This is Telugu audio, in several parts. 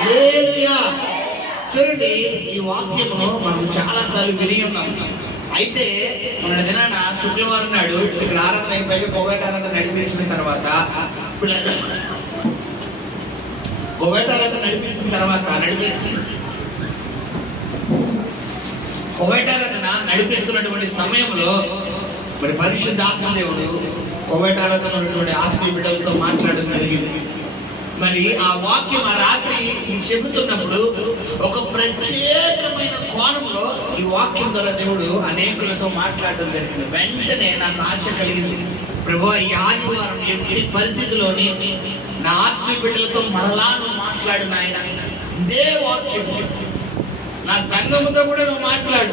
హల్లెలూయా. చూడండి, ఈ వాక్యమును మనం చాలా సార్లు విని ఉన్నాం. అయితే మన దినాన శుక్రవారం నాడు ఇక్కడ ఆరాధన అయిపోయి కోవేట ఆరాధన నడిపించిన తర్వాత కోవేట ఆరాధన నడిపించిన తర్వాత కోవేట ఆరాధన నడిపిస్తున్నటువంటి సమయంలో మరి పరిశుద్ధాత్మ దేవుడు కోవేట ఆరాధన ఉన్నటువంటి ఆత్మీయ బిడ్డలతో మాట్లాడడం జరిగింది. మరి ఆ వాక్యం ఆ రాత్రి ఇది చెబుతున్నప్పుడు ఒక ప్రత్యేకమైన కోణంలో ఈ వాక్యం ద్వారా దేవుడు అనేకులతో మాట్లాడడం జరిగింది. వెంటనే నాకు ఆశ కలిగింది, ప్రభువా ఈ ఆదివారం ఎట్టి పరిస్థితిలోని నా ఆత్మీయ బిడ్డలతో మరలా నువ్వు మాట్లాడిన ఆయన ఇదే వాక్యం నా సంఘముతో కూడా నువ్వు మాట్లాడు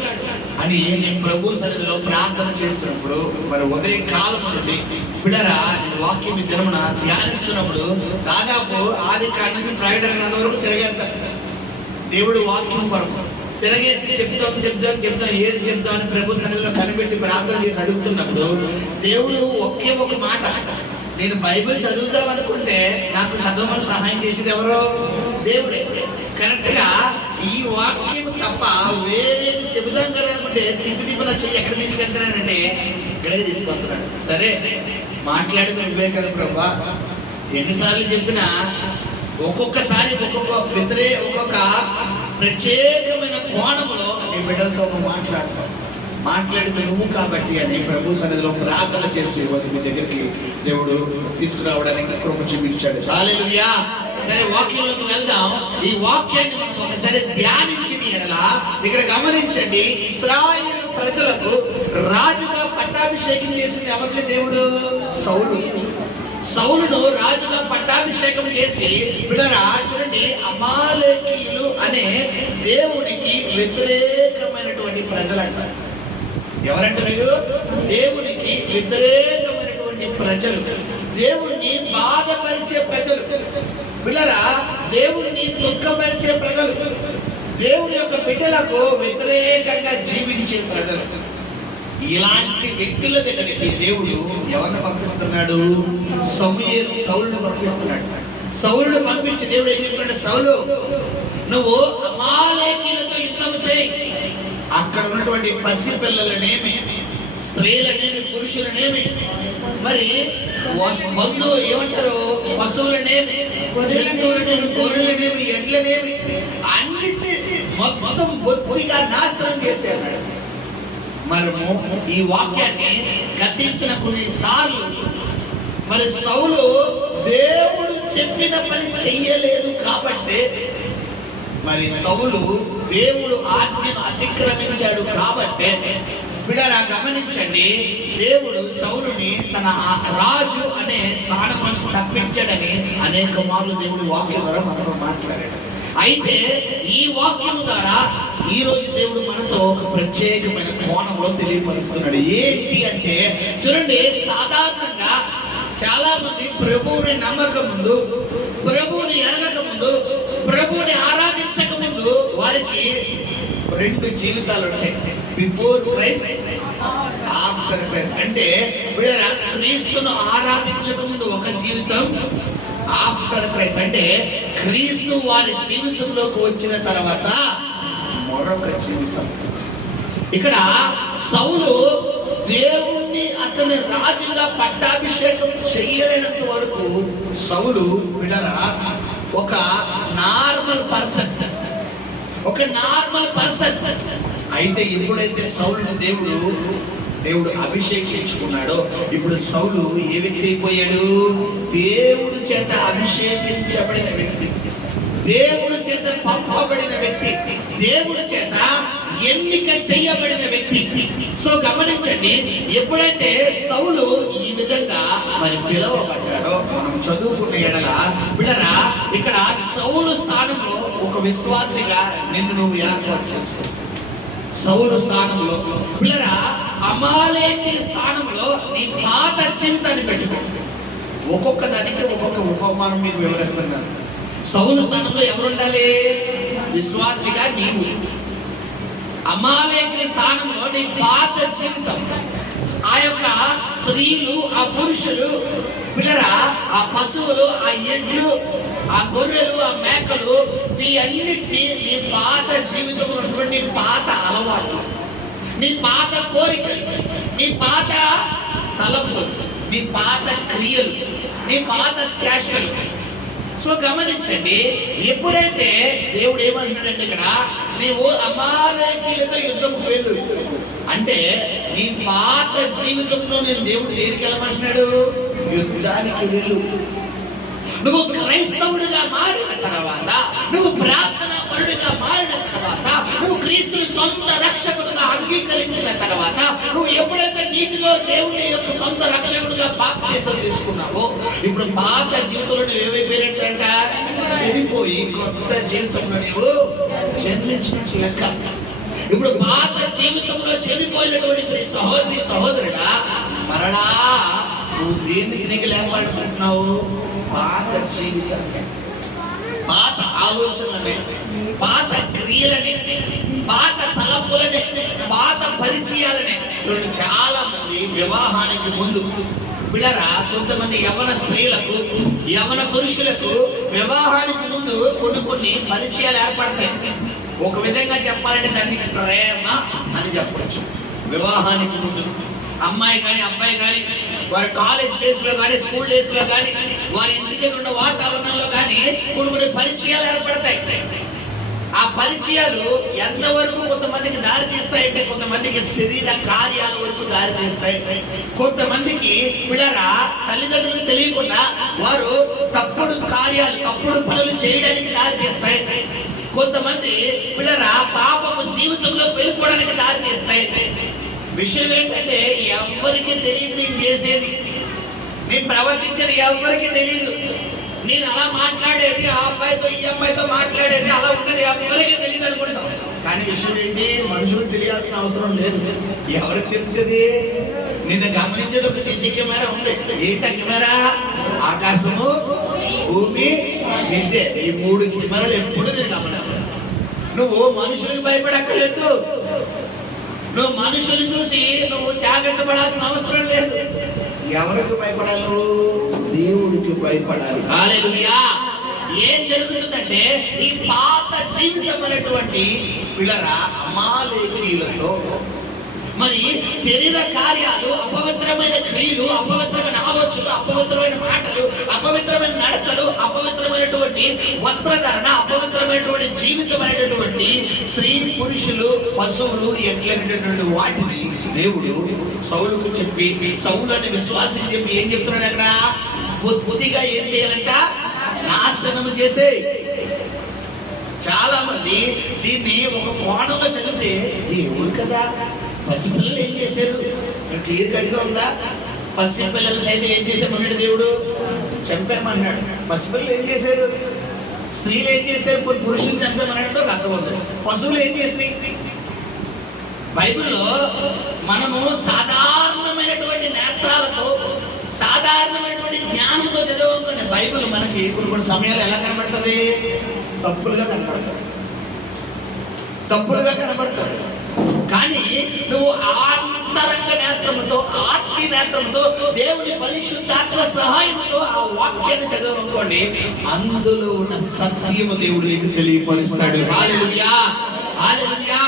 అని నేను ప్రభు సన్నిధిలో ప్రార్థన చేస్తున్నప్పుడు మరి ఉదయం కాలం నుండి బిడ్డరా నేను వాక్యం దినమున ధ్యానిస్తున్నప్పుడు దాదాపు ఆది కాండం నుంచి ప్రకటన వరకు తిరగేస్తా. దేవుడు వాక్యం కొరకు తిరగేసి చెప్తాం ఏది చెప్తాం అని ప్రభు సన్నిధిలో కనిపెట్టి ప్రార్థన చేసి అడుగుతున్నప్పుడు దేవుడు ఒకే ఒక మాట, నేను బైబిల్ చదువుతాం అనుకుంటే నాకు చదవమని సహాయం చేసేది ఎవరో? దేవుడే. కరెక్ట్ గా ఈ వాక్యం తప్ప వేరేది చెబుదాం కదా అనుకుంటే తిప్పిన చెయ్యి ఎక్కడ తీసుకెళ్తున్నానంటే ఇక్కడే తీసుకొస్తున్నాడు. సరే మాట్లాడేది నువ్వే కదా ప్రభా, ఎన్నిసార్లు చెప్పినా ఒక్కొక్కసారి ఒక్కొక్క ప్రత్యేకమైన కోణంలో నీ బిడ్డలతో నువ్వు మాట్లాడితే నువ్వు కాబట్టి అని ప్రభు సన్నిధిలో ప్రార్థన చేసి మీ దగ్గరికి దేవుడు తీసుకురావడానికి కృప చూపించాడు. హల్లెలూయా. సరే వాక్యంలోకి వెళ్దాం. ఈ వాక్యాన్ని మనం ఒకసారి ధ్యానించిన ఎడల ఇక్కడ గమనించండి, ఇశ్రాయేలు ప్రజలకు రాజుగా పట్టాభిషేకం చేసింది ఎవరిని? దేవుడు సౌలును రాజుగా పట్టాభిషేకం చేసి బిడ్డరా చూడండి, అమాలేకీయులు అనే దేవునికి వ్యతిరేకమైనటువంటి ప్రజలు అంటారు. ఎవరంటే మీరు? దేవునికి వ్యతిరేకమైనటువంటి ప్రజలు, దేవుణ్ణి బాధపరిచే ప్రజలు బిడ్డరా, దేవుణ్ణి దుఃఖపరిచే ప్రజలు, దేవుని యొక్క బిడ్డలకు వ్యతిరేకంగా జీవించే ప్రజలు. ఇలాంటి వ్యక్తుల దగ్గరికి దేవుడు ఎవరిని పంపిస్తున్నాడు? సౌలును పంపిస్తున్నాడు. సౌలును పంపించి దేవుడు ఏం చెప్పాడు? సౌలు నువ్వు అమాలేకీయులతో యుద్ధం చేయి. అక్కడ ఉన్నటువంటి పసి పిల్లలనేమి, స్త్రీలనేమి, పురుషులనేమి, మరి బంధువు ఏమంటారు, పశువులనేమి, జంతువులనేమి, గొర్రెలనేమి, ఎడ్లనేమి అన్నిటి మొత్తం బొత్తిగా నాశనం చేశాడు. మనము ఈ వాక్యాన్ని గద్దించిన కొన్నిసార్లు మరి సౌలు దేవుడు చెప్పిన పని చెయ్యలేదు కాబట్టి, మరి సౌలు దేవుడు ఆజ్ఞను అతిక్రమించాడు కాబట్టి బిడ్డరా గమనించండి, దేవుడు సౌలుని తన రాజు అనే స్థానం నుంచి తప్పించాడని అనేక మార్లు దేవుడు వాక్యం ద్వారా మనతో మాట్లాడాడు. అయితే ఈ వాక్యం ద్వారా ఈ రోజు దేవుడు మనతో ఒక ప్రత్యేకమైన కోణంలో తెలియపరుస్తున్నాడు. ఏంటి అంటే చూడండి, సాధారణంగా చాలా మంది ప్రభువుని నమ్మక ముందు, ప్రభువుని ఎరగక ముందు, ప్రభువుని ఆరాధించక ముందు వాడికి రెండు జీవితాలు ఉంటాయి. Before Christ, after Christ. అంటే క్రీస్తును ఆరాధించక ముందు ఒక జీవితం, ఆఫ్టర్ క్రైస్ట్ అంటే క్రీస్తు వారి జీవితంలోకి వచ్చిన తర్వాత మరొక జీవితం. ఇక్కడ సౌలు దేవుణ్ణి అతని రాజుగా పట్టాభిషేకం చేయలేనంత వరకు సౌలు బిడరా ఒక నార్మల్ పర్సన్. అయితే ఎప్పుడైతే సౌలును దేవుడు అభిషేకించుకున్నాడో, ఇప్పుడు సౌలు ఏ వ్యక్తి అయిపోయాడు? దేవుడు చేత అభిషేకించబడిన వ్యక్తి, దేవుడు చేత పంపబడిన వ్యక్తి, దేవుడి చేత ఎన్నిక చేయబడిన వ్యక్తి. సో గమనించండి, ఎప్పుడైతే సౌలు ఈ విధంగా మరి పిలువబడ్డాడో మనం చదువుకున్న ఎడల బిడ్డరా, ఇక్కడ సౌలు స్థానంలో ఒక విశ్వాసిగా నిన్ను నువ్వు ఏర్పాటు చేసుకో. సౌలు స్థానంలో పిల్లరా, అమాలేకీయుల స్థానంలో నీ పాత జీవితాన్ని పెట్టుకో. ఒక్కొక్క దానికి ఒక్కొక్క ఉపమానం మీకు వివరిస్తున్నాను. సౌలు స్థానంలో ఎవరు ఉండాలి? విశ్వాసిగా నీవు. అమాలేకీయుల స్థానంలో నీ పాత జీవితం, ఆ యొక్క స్త్రీలు, ఆ పురుషులు పిల్లరా, ఆ పశువులు, ఆ ఎడ్లు, ఆ గొర్రెలు, ఆ మేకలు, ఇవి అన్నిటినీ నీ పాత జీవితంలో ఉన్నటువంటి పాత అలవాట్లు, నీ పాత కోరికలు, నీ పాత తలంపులు, నీ పాత క్రియలు, నీ పాత చేష్టలు. సో గమనించండి, ఎప్పుడైతే దేవుడు ఏమంటున్నాడంటే ఇక్కడ నీవు అమాలేకీయులతో యుద్ధంకు వెళ్ళు అంటే నీ పాత జీవితంలో నేను దేవుడు దేనికి వెళ్ళమంటున్నాడు? యుద్ధానికి వెళ్ళు. నువ్వు క్రైస్తవుడిగా మారిన తర్వాత, నువ్వు ప్రార్థనా పరుడిగా మారిన తర్వాత, నువ్వు క్రీస్తుని సొంత రక్షకుడుగా అంగీకరించిన తర్వాత, నువ్వు ఎప్పుడైతే నీటిలో దేవుని యొక్క సొంత రక్షకుడుగా బాప్తిసం తీసుకున్నావో, ఇప్పుడు పాత జీవితంలో నువ్వు ఏమైపోయినట్టంట? చెడిపోయి కొత్త జీవితంలో నువ్వు జన్మించినట్లు లెక్క. ఇప్పుడు పాత జీవితంలో చెడిపోయినటువంటి సహోదరి సహోదరుడా, మరలా నువ్వు దేనికి దిగలేకపోతున్నావు? పాత జీవితాన్ని, పాత ఆలోచనలనే, పాత క్రియలని, పాత తలంపులని, పాత పరిచయాలని. చూడండి, చాలా మంది వివాహానికి ముందు బిడరా, కొంతమంది యవన స్త్రీలకు, యవన పురుషులకు వివాహానికి ముందు కొన్ని పరిచయాలు ఏర్పడతాయి. ఒక విధంగా చెప్పాలంటే దాన్ని ప్రేమ అని చెప్పవచ్చు. వివాహానికి ముందు అమ్మాయి కానీ అబ్బాయి కానీ వారి కాలేజ్ డేస్ లో కానీ స్కూల్ డేస్ లో కానీ వారి ఇంటి దగ్గర ఉన్న వాతావరణంలో కానీ కొన్ని పరిచయాలు ఏర్పడతాయి. ఆ పరిచయాలు ఎంతవరకు కొంతమందికి దారి తీస్తాయంటే కొంతమందికి శరీర కార్యాల వరకు దారి తీస్తాయి. కొంతమందికి పిల్లరా తల్లిదండ్రులు తెలియకుండా వారు తప్పుడు కార్యాలు, తప్పుడు పనులు చేయడానికి దారి తీస్తాయి. కొంతమంది పిల్లరా పాపము జీవితంలో వెళ్ళిపోవడానికి దారి తీస్తాయి. విషయం ఏంటంటే ఎవరికి తెలియదు నేను చేసేది, నేను ప్రవర్తించేది ఎవరికి తెలియదు. నేను అలా మాట్లాడేది, ఆ అబ్బాయితో ఈ అమ్మాయితో మాట్లాడేది అలా ఉండేది ఎవరికి తెలియదు అనుకుంటాం. కానీ విషయం ఏంటి? మనుషులకు తెలియాల్సిన అవసరం లేదు. ఎవరికి తెలుస్తుంది? నిన్న గమనించేది ఒక సీసీ కెమెరా ఉంది. ఏంట కెమెరా? ఆకాశము, భూమి, నిద్య, ఈ 3 కెమెరాలు ఎప్పుడు నేను గమనిస్తాను. నువ్వు మనుషులకు భయపడక్కర్లేదు. నువ్వు మనుషులు చూసి నువ్వు జాగ్రత్త పడాల్సిన అవసరం లేదు. ఎవరికి భయపడాలి? దేవుడికి భయపడాలి. హల్లెలూయా. ఏం జరుగుతుందంటే ఈ పాత జీవితం అనేటువంటి పిల్లరా అమాలేకీయులతో మరి శరీర కార్యాలు, అపవిత్రమైన క్రియలు, అపవిత్రమైన ఆలోచనలు, అపవిత్రమైన మాటలు, అపవిత్రమైన నడతలు, అపవిత్రమైనటువంటి వస్త్రధారణ, అపవిత్రమైనటువంటి జీవితం అనేటటువంటి స్త్రీ పురుషులు పశువులు ఎట్లనేటటువంటి వాటిని దేవుడు సౌలుకు చెప్పి, సౌలుని విశ్వాసం చెప్పి ఏం చెప్తున్నాడు అక్కడ? బుద్ధిగా ఏం చేయాలంట? నాశనం చేసే. చాలా మంది దీన్ని ఒక కోణంలో చదివితే దేవుడు కదా, పసిపిల్లలు ఏం చేశారు? క్లియర్ కట్గా ఉందా? పసిపిల్లలు సైతం ఏం చేశామన్నాడు దేవుడు? చంపేమన్నాడు. పసిపిల్లలు ఏం చేశారు? స్త్రీలు ఏం చేశారు? పురుషులు చంపేమన్నాడు. అర్థం ఉంది. పశువులు ఏం చేసినాయి? బైబిల్లో మనము సాధారణమైనటువంటి నేత్రాలతో, సాధారణమైనటువంటి జ్ఞానంతో చదవకుండా బైబిల్ మనకి కొన్ని సమయాలు ఎలా కనబడుతుంది? తప్పులుగా కనబడుతుంది, తప్పులుగా కనబడుతుంది. కానీ నువ్వు అంతరంగ నేత్రంతో, ఆత్మీయ నేత్రంతో, దేవుని పరిశుద్ధాత్మ సహాయంతో ఆ వాక్యాన్ని చదవనుకోండి, అందులో ఉన్న సత్యము దేవుడు నీకు తెలియపరుస్తాడు. హల్లెలూయా, హల్లెలూయా.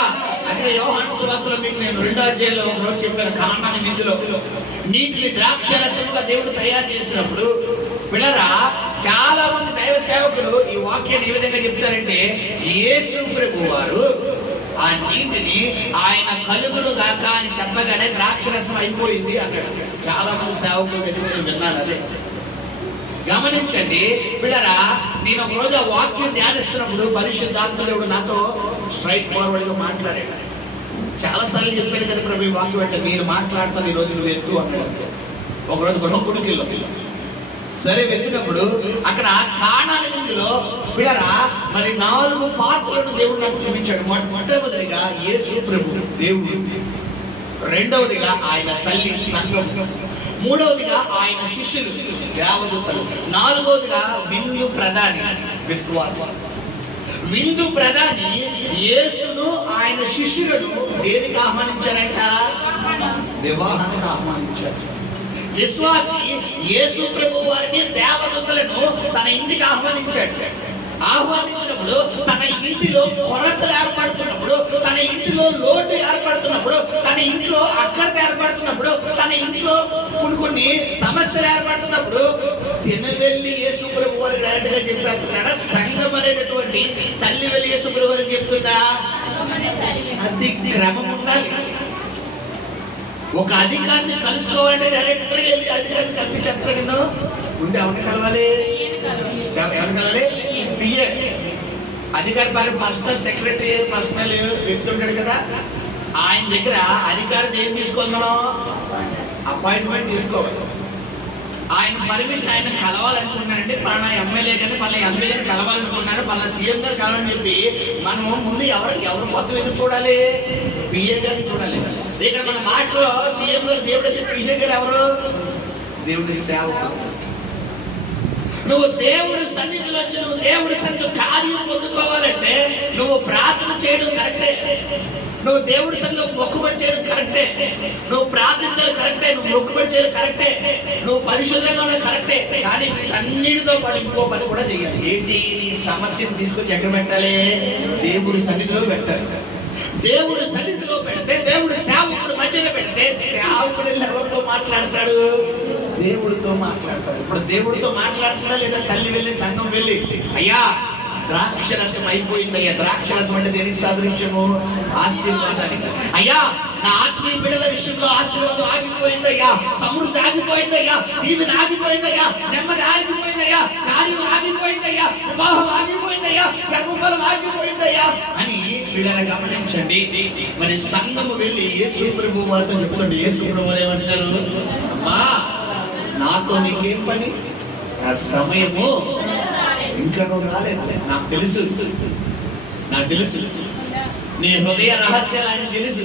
అదే యోహాను సువార్తలో మీకు నేను 2వ అధ్యాయంలో ఒక రోజు చెప్పాను. కానాను విందులో నీటిని ద్రాక్షరసముగా దేవుడు తయారు చేసినప్పుడు పిల్లరా చాలా మంది దైవ సేవకులు ఈ వాక్యాన్ని ఏ విధంగా చెప్తారంటే, యేసు ప్రభువు వారు ఆ నీటిని ఆయన కలుగుడు గాక అని చెప్పగానే ద్రాక్షరసం అయిపోయింది అన్నాడు. చాలా మంది సేవకులు దగ్గర విన్నాను. అదే గమనించండి పిల్లరా. నేను ఒక రోజు ఆ వాక్యం ధ్యానిస్తున్నప్పుడు పరిశుద్ధాత్మ దేవుడు నాతో స్ట్రైట్ ఫార్వర్డ్ గా మాట్లాడాడు. చాలాసార్లు చెప్పాడు కదా ప్రభు ఈ వాక్యం అంటే, మీరు మాట్లాడతాను ఈరోజు నువ్వు ఎత్తు అన్నాడు. ఒకరోజు గృహకుడికి వెళ్ళాం. సరే వెళ్ళినప్పుడు అక్కడ కానాను విందులో పిల్లరా మరి 4 పాత్రలను దేవుడు నాకు చూపించాడు. మొట్టమొదటిగా యేసు ప్రభు దేవుడు, రెండవదిగా ఆయన తల్లి సంఘం, మూడవదిగా ఆయన శిష్యులు దేవదూతలు, నాలుగవదిగా విందు ప్రధాని విశ్వాసం. విందు ప్రధాని యేసును ఆయన శిష్యులను దేనికి ఆహ్వానించారంట? వివాహానికి ఆహ్వానించారు. విశ్వాసి యేసు ప్రభు వారిని, దేవదూతలను తన ఇంటికి ఆహ్వానించాడు. ఆహ్వానించినప్పుడు, తన ఇంటిలో కొరతలు ఏర్పడుతున్నప్పుడు, తన ఇంటిలో లోటు ఏర్పడుతున్నప్పుడు, తన ఇంట్లో అక్కర ఏర్పడుతున్నప్పుడు, తన ఇంట్లో కొన్ని సమస్యలు ఏర్పడుతున్నప్పుడు తినవెళ్ళి యేసు ప్రభు వారికి డైరెక్ట్ గా చెప్పేస్తున్నాడా? సంఘం అనేటటువంటి తల్లి వెళ్ళి యేసు ప్రభు వారికి చెప్తుందా? అది క్రమం ఉండాలి. ఒక అధికారిని కలుసుకోవాలంటే డైరెక్ట్ గా వెళ్ళి అధికారిని కల్పించేస్తాడు. నిన్ను ఉండి ఎవరిని కలవాలి? ఎవరిని కలవాలి? పిఏ అధికారి పర్సనల్ సెక్రటరీ, పర్సనల్ వ్యక్తి ఉంటాడు కదా, ఆయన దగ్గర అధికారి ఏం తీసుకోవాలి? మనం అపాయింట్మెంట్ తీసుకోవాలి. ఆయన పర్మిషన్, ఆయన కలవాలనుకున్నానంటే పలానా ఎమ్మెల్యే కానీ పలానా ఎమ్మెల్యేని కలవాలనుకున్నాడు, పలానా సీఎం గారు కలవాలని చెప్పి మనము ముందు ఎవరి కోసం ఎదురు చూడాలి? పిఏ గారిని చూడాలి. ఇక్కడ మన మాటలో సీఎం గారు దేవుడు అయితే పిఏ గారు ఎవరు? దేవుడి సేవకుడు. నువ్వు దేవుడి సన్నిధిలో వచ్చి నువ్వు దేవుడి సన్నిధిలో కార్యం పొందుకోవాలంటే నువ్వు ప్రార్థన చేయడం కరెక్టే, నువ్వు దేవుడి సన్నిధిలో మొక్కుబడి చేయడం కరెక్టే, నువ్వు ప్రార్థించడం కరెక్టే, నువ్వు మొక్కుబడి చేయడం కరెక్టే, నువ్వు పరిశుద్ధంగా ఉండడం కరెక్టే. కానీ వీటన్నిటితో పాటు ఇంకో పని కూడా చేయాలి. ఏంటి? నీ సమస్యను తీసుకొచ్చి ఎక్కడ పెట్టాలి? దేవుడి సన్నిధిలో పెట్టాలి. దేవుడి సన్నిధిలో పెడితే, దేవుడి సేవకుడు మధ్యలో పెడితే, సేవకుడు ఎవరితో మాట్లాడతాడు? దేవుడితో మాట్లాడతాడు. ఇప్పుడు దేవుడితో మాట్లాడుతుందా లేదా? తల్లి వెళ్ళి సంఘం వెళ్ళి, అయ్యా ద్రాక్షరసం అయిపోయిందయ్యా. ద్రాక్షరసం అంటే దేనికి సాదృశ్యము? ఆశీర్వాదానికి. అయ్యా నా ఆత్మీయ బిడ్డల విషయంలో ఆశీర్వాదం ఆగిపోయిందయ్యా, సమృద్ధి ఆగిపోయిందయ్యా, దీవెన ఆగిపోయిందయ్యా, నెమ్మది ఆగిపోయిందయ్యా, కార్యం ఆగిపోయిందయ్యా, వివాహం ఆగిపోయిందయ్యా, గర్భఫలం ఆగిపోయిందయ్యా అని వీళ్ళని గమనించండి. మరి సంఘము వెళ్ళి యేసు ప్రభు వారితో చెప్తుండే, యేసు ప్రభు వారు ఏమంటున్నారు? అమ్మా నాతో నీకేం పని? నా సమయము ఇంకా నువ్వు రాలేదు. నాకు తెలుసు, నీ హృదయ రహస్యాలు ఆయన తెలుసు.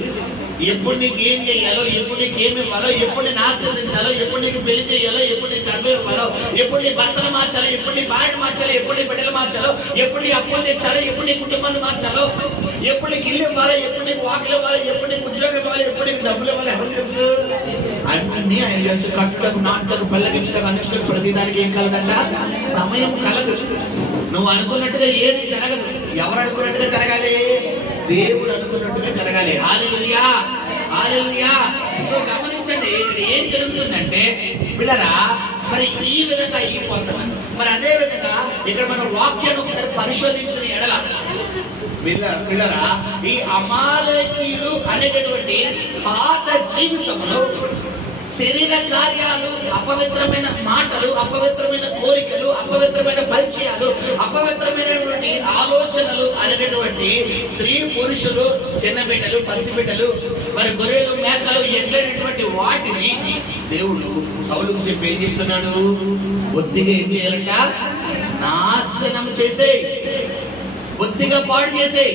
ఎప్పుడు నీకు ఏం చేయాలో, ఎప్పుడు నీకు ఏమి ఇవ్వాలో, ఎప్పుడు నేను ఆశీర్వదించాలో, ఎప్పుడు నీకు పెళ్లి చేయాలో, ఎప్పుడు నీకు గర్భం ఇవ్వాలో, ఎప్పుడు నీ భర్తను మార్చాలో, ఎప్పుడు నీ భార్యను మార్చాలో, ఎప్పుడు నీ బిడ్డలు మార్చాలో, ఎప్పుడు నీ అప్పులు తెచ్చాలో, ఎప్పుడు నీ కుటుంబాన్ని మార్చాలో, ఎప్పుడు నీకు ఇల్లు ఇవ్వాలో, ఎప్పుడు నీకు వాకిలు ఇవ్వాలో, ఎప్పుడు నీకు ఉద్యోగం ఇవ్వాలి, ఎప్పుడు నీకు డబ్బులు ఇవ్వాలి, ఎవరు తెలుసు? అన్ని ఆయన తెలుసు. కట్టుటకు, నాటుటకు, పెళ్ళగించటకు, అనుష్ఠకు ప్రతిదానికి ఏం కలదంట? సమయం కలదు. నువ్వు అనుకున్నట్టుగా ఏది జరగదు. ఎవరు అనుకున్నట్టుగా జరగాలి? దేవుడు అనుకున్నట్టుగా జరగాలి. హల్లెలూయా, హల్లెలూయా. సో గమనించండి, ఇక్కడ ఏం జరుగుతుందంటే పిల్లరా, మరి ఈ విధంగా అయిపోతాం. మరి అదే విధంగా ఇక్కడ మనం వాక్యాన్ని ఒకసారి పరిశోధించిన ఎడల పిల్లరా, ఈ అమాలేకీయులు అనేటటువంటి పాత జీవితంలో శరీర కార్యాలు, అపవిత్రమైన మాటలు, అపవిత్రమైన కోరికలు, అపవిత్రమైన పరిచయాలు, అపవిత్రమైనటువంటి ఆలోచనలు అనేటటువంటి స్త్రీ పురుషులు, చిన్న బిడ్డలు, పసిబిడ్డలు, మరి గొర్రెలు, మేకలు ఎట్లైనటువంటి వాటిని దేవుడు సౌలుకు చెప్పి ఏం చెప్తున్నాడు? బొత్తిగా ఏం చేయాలంట? నాశనం చేసే, బొత్తిగా పాడు చేసే.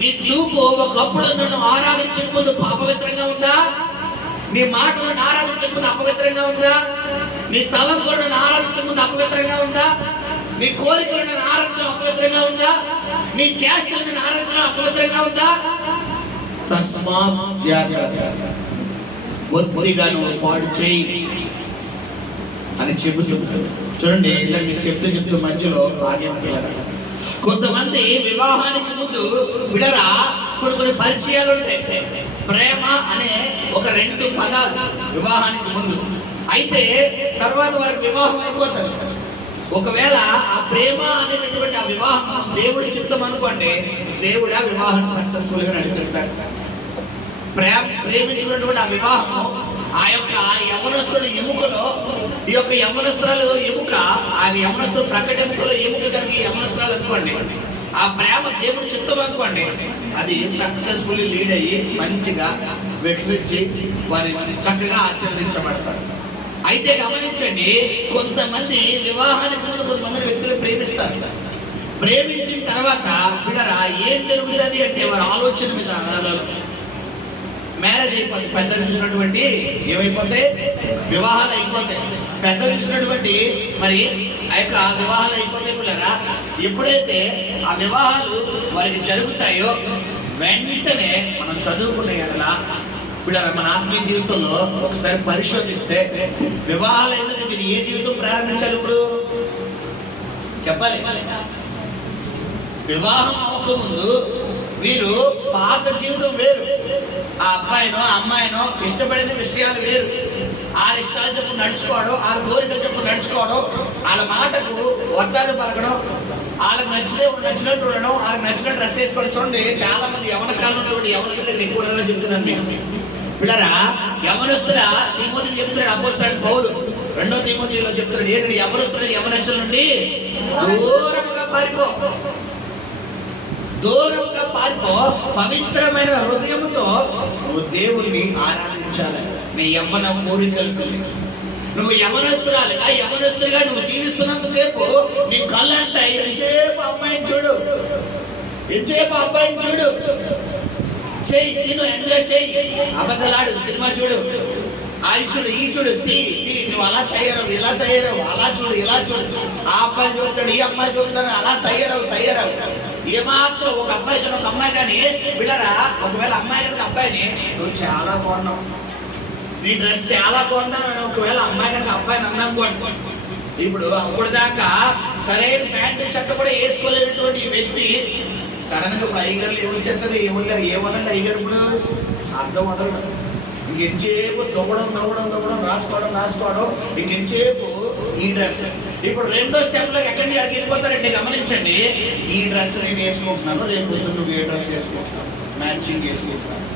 నీ చూపు ఒకప్పుడు నన్ను ఆరాధించక ముందు అపవిత్రంగా ఉందా? నీ మాటలను ఆరాధించక ముందు అపవిత్రంగా ఉందా? నీ తలంపులను ఆరాధించక ముందు అపవిత్రంగా ఉందా? నీ కోరికలను ఆరాధించడం అపవిత్రంగా ఉందా? నీ చేష్టలను ఆరాధించడం అపవిత్రంగా ఉందా? తస్మాత్ జాగ్రత్త, బొత్తిగా నువ్వు పాడు చేయి అని చెబుతున్నాడు. చూడండి, ఇలా మీరు చెప్తూ మధ్యలో ఆగేయాలి. కొంతమంది వివాహానికి ముందు విడరా కొన్ని పరిచయాలు ఉంటాయి. ప్రేమ అనే ఒక 2 పదాలు వివాహానికి ముందు. అయితే తర్వాత వారికి వివాహం అయిపోతుంది. ఒకవేళ ఆ ప్రేమ అనేటటువంటి ఆ వివాహం దేవుడి చిత్తం అనుకోండి, దేవుడు ఆ వివాహాన్ని సక్సెస్ఫుల్ గా నడిపిస్తాడు. ప్రేమించుకున్నటువంటి ఆ వివాహం ఆ యొక్క యవనస్తుల ఎముకలో, ఈ యొక్క యవనస్త్రాలు ఎముక, ఆ యవనస్తుల ప్రకట ఎముకలో ఎముక కలిగి యవనస్త్రాలు అనుకోండి, ఆ ప్రేమ దేవుడి చిత్తం అనుకోండి, అది సక్సెస్ఫుల్లీ లీడ్ అయ్యి మంచిగా వికసించి వారి చక్కగా ఆశీర్వదించబడతారు. అయితే గమనించండి, కొంతమంది వివాహానికి ముందు కొంతమంది వ్యక్తులు ప్రేమిస్తారు. ప్రేమించిన తర్వాత పిల్లరా ఏం జరుగుతుంది అంటే వారి ఆలోచన మీద మ్యారేజ్ అయిపోతుంది. పెద్దలు చూసినటువంటి ఏమైపోతాయి? వివాహాలు అయిపోతాయి. పెద్దలు చూసినటువంటి మరి ఆ యొక్క వివాహాలు అయిపోతాయి పిల్లరా. ఎప్పుడైతే ఆ వివాహాలు వారికి జరుగుతాయో వెంటనే మనం చదువుకునే ఎడల పిల్లరా, మన ఆత్మీయ జీవితంలో ఒకసారి పరిశోధిస్తే వివాహాలు అయినది మీరు ఏ జీవితం ప్రారంభించాలి? ఇప్పుడు చెప్పాలి. వివాహం అవ్వకముందు వీరు పాత జీవితం వేరు. ఆ అబ్బాయినో అమ్మాయినో ఇష్టపడిన విషయాలు వేరు. వాళ్ళ ఇష్టాలు చెప్పు నడుచుకోవడం, వాళ్ళ కోరికలు చెప్పు నడుచుకోవడం, వాళ్ళ మాటకు వద్దాలు పలకడం, వాళ్ళకి నచ్చినట్టు ఉండడం, వాళ్ళకి నచ్చిన డ్రెస్ వేసుకోవడం. చూడండి, చాలా మంది యవన కాలంలో ఎవరికంటే ఎక్కువ చెప్తున్నాను మీకు పిల్లరా. యవనస్తుడా తిమోతికి చెప్తున్నాడు అపోస్తలుడు పౌలు 2వ తిమోతిలో చెప్తున్నాడు, ఏంటంటే యవనస్తుడు యవనస్తుల నుండి దూరముగా పారిపో, దూరముగా పారిపో. పవిత్రమైన హృదయంతో నువ్వు దేవుడిని ఆరాధించాలి. నీ యవ్వన కోరికలు నువ్వు యవనస్తురాలుగా యవనస్తుడిగా నువ్వు జీవిస్తున్నంత సేపు నీ కళ్ళు అంటాయి, ఎంతసేపు అమ్మాయిని చూడు, ఎంతసేపు అబ్బాయిని చూడు, చెయ్యి తిను, ఎంజాయ్ చెయ్యి, అబద్ధలాడు, సినిమా చూడు, ఆ చూడు, ఈ చూడు, నువ్వు అలా తయారవు, ఇలా తయారవు, అలా చూడు, ఇలా చూడు. ఆ అబ్బాయి చూస్తాడు, ఈ అమ్మాయి చూస్తాడు, అలా తయారవు. ఏమాత్రం ఒక అబ్బాయి కానీ ఒక అమ్మాయి కానీ బిడ్డరా, ఒకవేళ అమ్మాయి కనుక అబ్బాయిని నువ్వు చాలా బాగున్నావు, నీ డ్రెస్ చాలా బాగుందని ఒకవేళ అమ్మాయి కనుక అబ్బాయిని అన్నానుకోండి, ఇప్పుడు అప్పుడు దాకా సరైన ప్యాంటు చట్ట కూడా వేసుకోలేనటువంటి వ్యక్తి సడన్ గా ఇప్పుడు ఐగర్లు ఏమొచ్చేస్తుంది, ఏమన్నా ఐగర్ ఇప్పుడు అర్థం వదలడం, ఇంకెంచేపు దొవ్వడం రాసుకోవడం, ఇంకెంచేపు ఈ డ్రెస్. ఇప్పుడు 2వ స్టెప్ లో ఎక్కడికి వెళ్ళిపోతారండి, గమనించండి. ఈ డ్రెస్ నేను వేసుకుంటున్నాను, రేపు పొద్దున్న నువ్వు ఏ డ్రెస్ వేసుకుంటున్నావు, మ్యాచింగ్ వేసుకుంటున్నాను,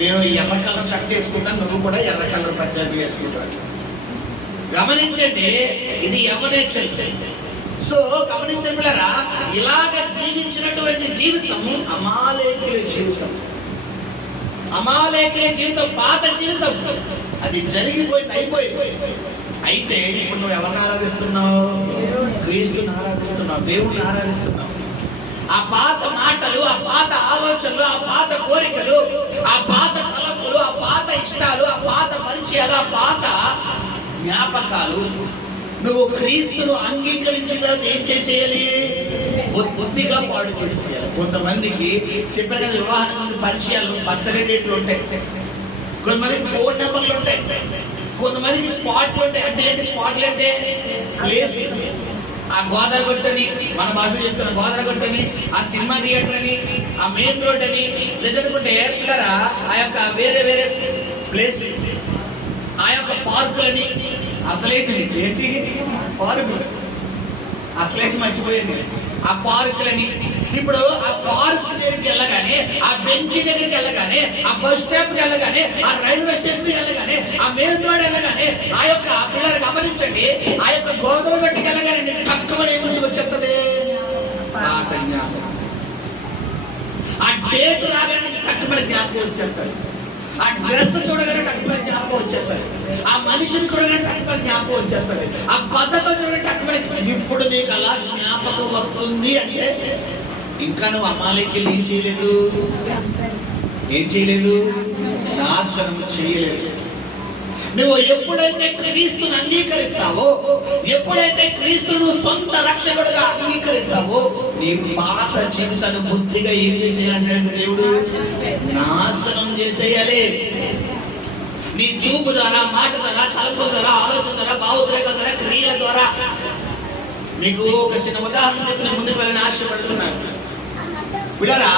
నేను ఎర్ర కలర్ చట్ట వేసుకుంటాను, నువ్వు కూడా ఎర్ర కలర్ పంజాబీ వేసుకుంటాను. గమనించండి, ఇది యవ్వనేచ్ఛ. సో గమనించండి పిల్లరా, ఇలాగ జీవించినటువంటి జీవితం అమాలేకుల జీవితం, పాత జీవితం. అది జరిగిపోయింది, అయిపోయింది. అయితే ఇప్పుడు నువ్వు ఎవరిని ఆరాధిస్తున్నావు? క్రీస్తుని ఆరాధిస్తున్నావు, దేవుణ్ణి ఆరాధిస్తున్నావు. ఆ పాత మాటలు, ఆ పాత ఆలోచనలు, ఆ పాత కోరికలు, ఆ పాత తలంపులు, ఆ పాత ఇష్టాలు, ఆ పాత పరిచయాలు, ఆ పాత జ్ఞాపకాలు నువ్వు క్రీస్తును అంగీకరించిన తర్వాత ఏం చేసేయాలి? బుద్ధిగా పాడు చేసేయాలి. కొంతమందికి చెప్పారు కదా, వివాహానికి ముందు పరిచయాలు, బర్త్డే డేట్లు ఉంటాయి, కొంతమందికి ఫోన్ నెంబర్లు ఉంటాయి, కొంతమందికి స్పాట్లు ఉంటాయి. అంటే ఏంటి స్పాట్లు అంటే? ప్లేస్. ఆ గోదావరి గొట్టని, మన భాషలో చెప్తున్న గోదావరి గొట్టని, ఆ సినిమా థియేటర్ అని, ఆ మెయిన్ రోడ్ అని, లేదనుకుంటే పిల్లరా ఆ యొక్క వేరే ప్లేస్, ఆ యొక్క పార్కులని. అసలేంటి ఏంటి పార్కులు? అసలేంటి మర్చిపోయింది ఆ పార్కులని. ఇప్పుడు ఆ పార్క్ దగ్గరికి వెళ్ళగానే, ఆ బెంచ్ దగ్గరికి వెళ్ళగానే, ఆ బస్ స్టాప్కి వెళ్ళగానే, ఆ రైల్వే స్టేషన్కి వెళ్ళగానే, ఆ మెయిన్ రోడ్ వెళ్ళగానే, ఆ యొక్క పిల్లలు గమనించండి, ఆ యొక్క గోదావరి గట్టుకి వెళ్ళగానే తక్కువని ముందుకు వచ్చేస్తుంది పాత జ్ఞాపకం. ఆ డేట్ రాగానే తక్కువని జ్ఞాపకం వచ్చేస్తారు. ఆ డ్రెస్ చూడగానే తక్కువని జ్ఞాపకం వచ్చేస్తారు. ఆ మనిషిని చూడగానే తక్కువని జ్ఞాపకం వచ్చేస్తుంది. ఆ పద్ధతి చూడగానే తక్కువని. ఇప్పుడు నీకు అలా జ్ఞాపకం వస్తుంది అంటే ఇంకా నువ్వు అమాలేకులు ఏం చేయలేదు, నాశనం చేయలేదు. నువ్వు ఎప్పుడైతే క్రీస్తుని అంగీకరిస్తావో, ఎప్పుడైతే క్రీస్తును సొంత రక్షకుడుగా అంగీకరిస్తావో, నీ పాత జీవితాన్ని బుద్ధిగా ఏం చేసేయాలంటే దేవుడు నాశనం చేసేయాలి. నీ చూపు ద్వారా, మాట ద్వారా, తలుపుల ద్వారా, ఆలోచన ద్వారా, భావోద్రేకాల ద్వారా, క్రియల ద్వారా. మీకు ఒక చిన్న ఉదాహరణ చెప్పి నేను ముందుకు వెళ్ళని ఆశపడుతున్నాను. పిల్లరా,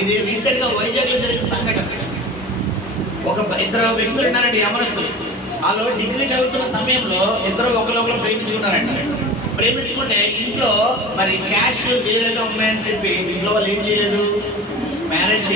ఇది రీసెంట్ గా వైజాగ్ లో జరిగిన సంఘటన. ఇద్దరు వ్యక్తులు ఉన్నారండి, యవనస్తులు. వాళ్ళు డిగ్రీ చదువుతున్న సమయంలో ఇద్దరు ఒకరు ప్రేమించుకున్నారండి. ప్రేమించుకుంటే ఇంట్లో మరి క్యాష్ వేరేగా ఉన్నాయని చెప్పి ఇంట్లో వాళ్ళు ఏం చేయలేదు, మ్యారేజ్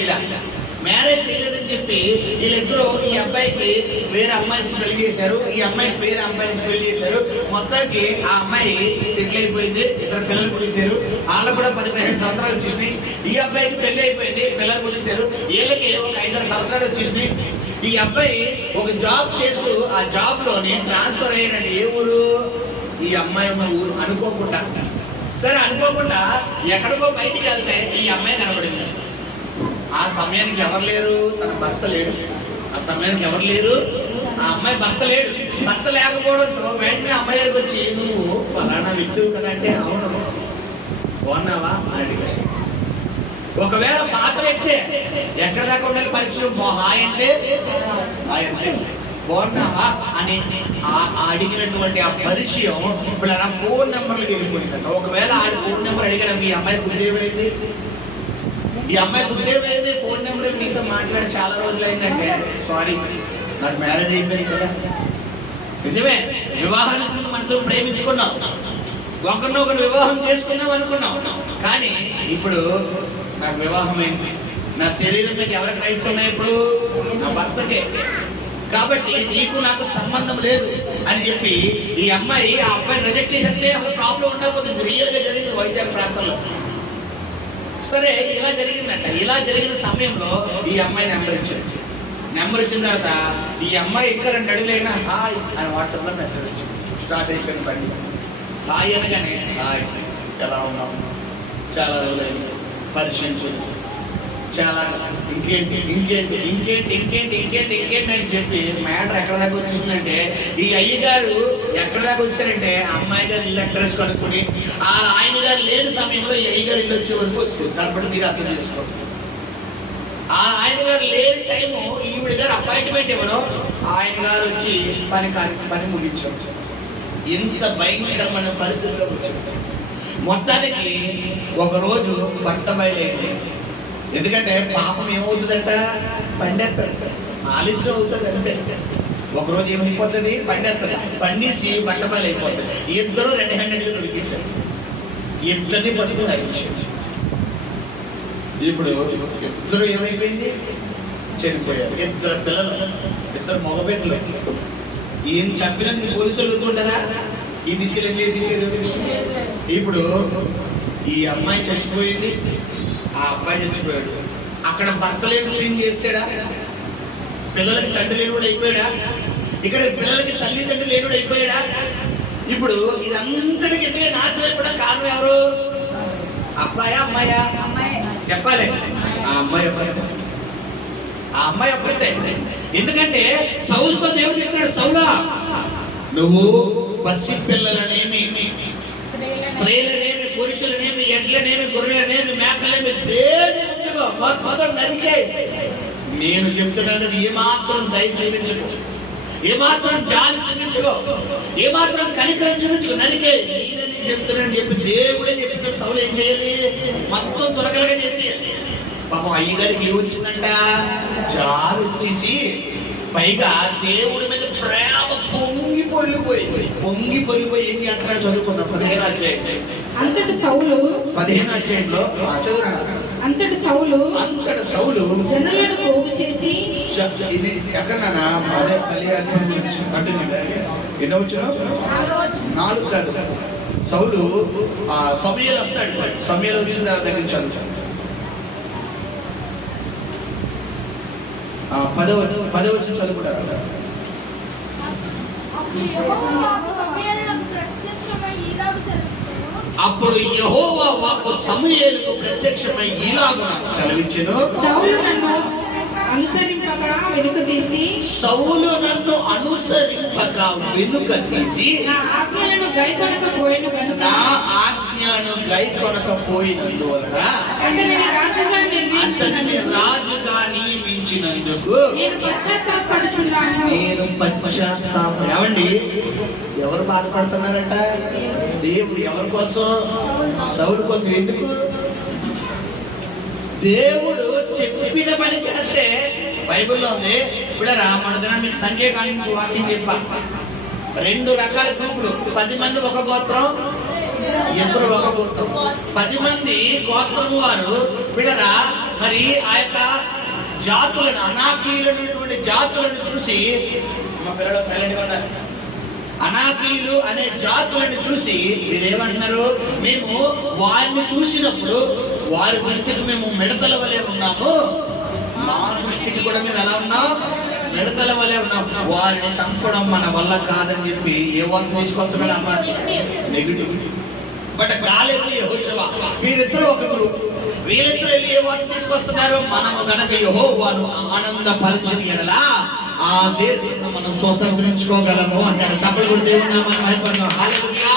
చేయలేదని చెప్పి వీళ్ళిద్దరూ ఈ అబ్బాయికి వేరే అమ్మాయి నుంచి పెళ్లి చేశారు, ఈ అమ్మాయికి వేరే అమ్మాయి నుంచి పెళ్లి చేశారు. మొత్తానికి ఆ అమ్మాయి సెటిల్ అయిపోయింది, ఇద్దరు పిల్లలు పుట్టించారు. వాళ్ళకు కూడా 10-15 సంవత్సరాలు వచ్చేసినాయి. ఈ అబ్బాయికి పెళ్లి అయిపోయింది, పిల్లలు పుట్టించారు. వీళ్ళకి ఒక 5-6 సంవత్సరాలు వచ్చేసినాయి. ఈ అబ్బాయి ఒక జాబ్ చేస్తూ ఆ జాబ్ లోని ట్రాన్స్ఫర్ అయ్యాడండి. ఏ ఊరు? ఈ అమ్మాయి ఉన్న ఊరు. అనుకోకుండా, సరే అనుకోకుండా ఎక్కడికో బయటికి వెళ్తే ఈ అమ్మాయి కనబడింది. ఆ సమయానికి ఎవరు లేరు, తన భర్త లేడు. ఆ సమయానికి ఎవరు లేరు, ఆ అమ్మాయి భర్త లేడు. భర్త లేకపోవడంతో వెంటనే అమ్మాయి దగ్గరికి వచ్చి, నువ్వు పలానా వ్యక్తివి కదా అంటే, అవును, బాగున్నావా అని అడిగాడు. ఒకవేళ పాత వ్యక్తే ఎక్కడ దాకా ఉండాలి పరిచయం, హాయ్ అంటే బాగున్నావా అని అడిగినటువంటి ఆ పరిచయం ఇప్పుడు ఆ ఫోన్ నెంబర్లకు వెళ్ళిపోయిందంట. ఒకవేళ ఆ ఫోన్ నెంబర్ అడిగిన ఈ అమ్మాయి బుద్ధేమైంది, ఈ అమ్మాయి బుద్ధేమైంది, ఫోన్ నెంబర్ నీతో మాట్లాడి చాలా రోజులు అయిందంటే సారీ నాకు మ్యారేజ్ అయిపోయింది కదా. నిజమే, వివాహానికి ముందు మనతో ప్రేమించుకున్నాం, ఒకరినొకరు వివాహం చేసుకుందాం అనుకున్నాం. కానీ ఇప్పుడు నాకు వివాహం అయింది, నా శరీరం మీద ఎవరికి రైట్స్ ఉన్నాయి? ఇప్పుడు నా భర్తకే. కాబట్టి నీకు నాకు సంబంధం లేదు అని చెప్పి ఈ అమ్మాయి ఆ అబ్బాయిని రిజెక్ట్ చేస్తే ఒక ప్రాబ్లం ఉండకపోతుంది. రియల్ గా జరిగింది వైజాగ్ ప్రాంతంలో. సరే ఇలా జరిగిందంట. ఇలా జరిగిన సమయంలో ఈ అమ్మాయి నెంబర్ ఇచ్చింది. నెంబర్ ఇచ్చిన తర్వాత ఈ అమ్మాయి ఇంకా 2 అడుగులైనా హాయ్ అని వాట్సాప్ లో మెసేజ్ వచ్చింది. స్టార్ట్ అయిపోయిన బండి. హాయ్ అనగానే హాయ్ ఎలా ఉన్నావు, చాలా రోజులైంది, పరిచయం చాలా, ఇంకేంటి ఇంకేంటి ఇంకేంటి ఇంకేంటి ఇంకేంటి ఇంకేంటి అని చెప్పి మ్యాటర్ ఎక్కడ దాకా వచ్చేసిందంటే ఈ అయ్యగారు ఎక్కడ దాకా వచ్చారంటే అమ్మాయి గారు ఇల్లు అడ్రస్ కనుక్కుని ఆ ఆయన గారు లేని సమయంలో ఈ అయ్యగారు ఇల్లు వచ్చే వరకు వస్తుంది. దాన్ని బట్టి మీరు అర్థం చేసుకోవచ్చు. ఆ ఆయన గారు లేని టైము ఈవిడ గారు అపాయింట్మెంట్ ఇవ్వడం, ఆయన గారు వచ్చి పని ముగించాం. ఎంత భయంకరమైన పరిస్థితిలో వచ్చింది. మొత్తానికి ఒకరోజు బట్ట బయలైంది. ఎందుకంటే పాపం ఏమవుతుందంట, పండేస్తారు, ఆలస్యం అవుతుంది అంతే. ఒకరోజు ఏమైపోతుంది, పండేస్తారు, పండేసి బట్టబయలు అయిపోతుంది. ఇద్దరు 2 హ్యాండెడ్గా దొరికిస్తారు. ఇద్దరిని పట్టుకుని అయిపోయింది. ఇప్పుడు ఇద్దరు ఏమైపోయింది, చనిపోయారు. 2 పిల్లలు, 2 మగబిడ్డలు. ఈయన చంపినందుకు పోలీసులు వదులుకుంటారా? ఈ తీసుకెళ్ళి చేసేసారు. ఇప్పుడు ఈ అమ్మాయి చచ్చిపోయింది, ఆ అబ్బాయి చచ్చిపోయాడు. అక్కడ భర్త లేని స్త్రీని చేసాడా? పిల్లలకి తండ్రి లేనుడు అయిపోయాడా? ఇక్కడ పిల్లలకి తల్లిదండ్రులు లేనుడు అయిపోయాడా? ఇప్పుడు ఇదంతటికి ఎందుకు నాశనం అయిపోవడం కారణం ఎవరు? అబ్బాయా అమ్మాయా? చెప్పాలి. ఆ అమ్మాయి అబ్బాయి, ఆ అమ్మాయి అబ్బాయి. ఎందుకంటే సౌలుతో దేవుడు చెప్తాడు, సౌలా నువ్వు పసి పిల్లలనేమి, స్త్రీలనేమి, పురుషులనేమి, ఎడ్లనేమి, గొర్రెలనేమి, మేకలనేమి దేని ఉంచుకో, మొత్తం నరికే. నేను చెప్తున్నాను కదా, ఏమాత్రం దయ చూపించుకో, ఏమాత్రం జాలి చూపించుకో, ఏమాత్రం కనికరం చూపించుకో, నరికే. నేనని చెప్తున్నాను చెప్పి దేవుడే చెప్తున్నాడు. సౌలు ఏం చేయాలి, మొత్తం తొలగలుగా చేసి. పాపం అయ్యగారికి ఏమొచ్చిందంట, జాలి వచ్చేసి పైగా దేవుడి మీద ప్రేమ పొంగి పొల్లిపోయి ఏం చేస్తున్నాడు చదువుకున్నా 15వ అధ్యాయం. అంతటి సౌలు 15వ అధ్యాయంలో అంతటి సౌలు జనులను పోగు చేసి, ఇది ఎక్కడన్నా అదే బలి అర్పణ గురించి ఎన్నో వచ్చిన 4 కాదు. సౌలు సమూయేలు వస్తాడు. సమూయేలు వచ్చిన దాని దగ్గర చదువు 10వ వచ్చిన చదువుకుంటారు. అప్పుడు యెహోవా వాక్కు సమూయేలుకు ప్రత్యక్షమై ఇలాగున సెలవిచ్చెను, సౌలు నన్ను అనుసరింపక వెనుక తీసి నా ఆజ్ఞలను గైకొనకపోయినందువలన అతనిని రాజుగా నియమించినందుకు నేను పశ్చాత్తాప. ఏమండి, ఎవరు బాధపడుతున్నారట? దేవుడు ఎవరి కోసం? సౌలు కోసం. ఎందుకు? దేవుడు చెప్పిన పని చేస్తే బైబిల్లో ఉంది. ఇప్పుడు మొదట మీకు సంఖ్యాకాండం నుంచి వాక్యం చెప్పా. 2 రకాల గ్రూపులు, 10 మంది ఒక గోత్రం, ఇద్దరు ఒక గోత్రం. 10 మంది గోత్రం వారు బిడరా మరి ఆ యొక్క జాతులను, అనాకీయులైనటువంటి జాతులను చూసి, మా పిల్లలు సైలెంట్గా ఉన్నారు, అనాకీయులు అనే జాతులను చూసి మీరేమంటున్నారు, మేము వారిని చూసినప్పుడు వారి దృష్టికి మేము మిడతల వలె ఉన్నాము, మా దృష్టికి కూడా మేము ఎలా ఉన్నాం, మిడతల వలె ఉన్నాం, వారిని చంపడం మన వల్ల కాదని చెప్పి ఏ వార్త తీసుకొస్తున్నాడు అన్నమాట, నెగిటివ్. బట్ కాలేబు యెహోషువ వీరిద్దరూ ఒక గ్రూప్. వీరిద్దరూ వెళ్ళి ఏ వార్త తీసుకొస్తున్నారు, మనము గనక యెహోవాను ఆనందపరిచిన యెడల ఆ దేశంలో మనం స్వతంత్రించుకోగలము అన్నాడు. తప్పలు కూడా దేవుని నామాన్ని మహిమపడదాం. హల్లెలూయా.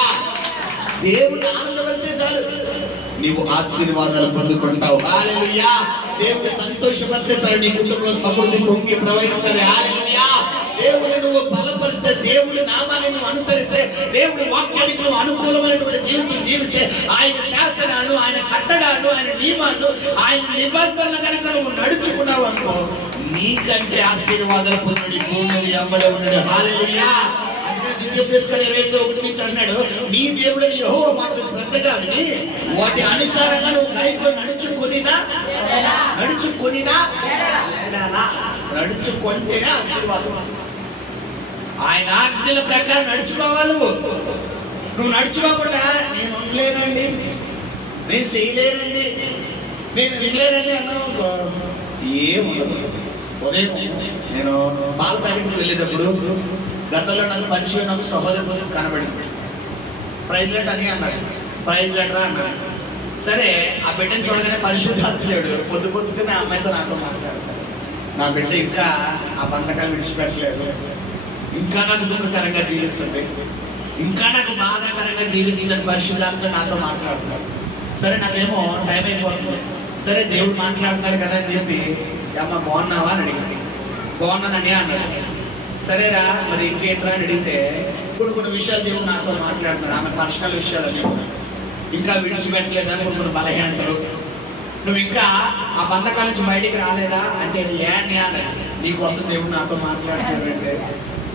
దేవుని ఆనందపరిస్తే చాలు, నీవు ఆశీర్వాదాలు పొందుకుంటావు. హల్లెలూయా. దేవుని సంతోషపడితే చాలు, నీ కుటుంబంలో సమృద్ధి పొంగి ప్రవహిస్తారు. హల్లెలూయా. దేవుని నువ్వు బలపరిస్తే, దేవుడి నామాన్ని నువ్వు అనుసరిస్తే, దేవుడి వాక్యానికి నువ్వు అనుకూలమైనటువంటి జీవితం జీవిస్తే, ఆయన శాసనాలు, ఆయన కట్టడాలు, ఆయన నియమాలు, ఆయన నిబంధనలు కనుక నువ్వు నడుచుకున్నావు అనుకో, నీకంటే ఆశీర్వాదాలు పొందుడి భూమి ఎమ్మడే ఉండడు. హల్లెలూయా. అన్నాడు, నీ దేవుడు యెహోవా మాటలు శ్రద్ధగా విని వాటి అనుసారంగా నువ్వు గైకొని నడుచుకుంటేనే ఆశీర్వాదం. ఆయన ఆజ్ఞల ప్రకారం నడుచుకోవాలి. నువ్వు నడుచుకోకుండా నేను ఉండలేనండి, నేను చేయలేనండి, నేను వినలేనండి అన్నావు, ఏముండదు. ఉదయం నేను పాల ప్యాకెట్కి వెళ్ళేటప్పుడు గతంలో నాకు పరిచయం నాకు సహోదరుడు కనబడింది. ప్రైజ్ లెట్ అని అన్నాడు, ప్రైజ్ లెటరా అన్నాడు. సరే, ఆ బిడ్డను చూడగానే పరిశుద్ధాత్ముడు పొద్దునే ఆ అమ్మాయితో నాతో మాట్లాడతాడు. నా బిడ్డ ఇంకా ఆ బంధకాలు విడిచిపెట్టలేదు, ఇంకా నాకు దుఃఖకరంగా జీవిస్తుంది, ఇంకా నాకు బాధాకరంగా జీవిస్తుందని పరిశుద్ధాత్ముడు నాతో మాట్లాడుతున్నాడు. సరే, నాకేమో టైం అయిపోతుంది. సరే, దేవుడు మాట్లాడుతున్నాడు కదా అని చెప్పి, అమ్మ బాగున్నావా అని అడిగాను. బాగున్నానని అన్నాడు. సరేరా, మరి ఇంకేంట్రా అని అడిగితే, కొన్ని విషయాలు దేవుడు నాతో మాట్లాడుతున్నాడు. ఆమె పర్సనల్ విషయాలు అని ఇంకా విడిచిపెట్టలేదని కొన్ని బలహీనతలు, నువ్వు ఇంకా ఆ బంధకాల నుంచి బయటికి రాలేదా అంటే, నీకోసం దేవుడు నాతో మాట్లాడుతున్నాడంటే,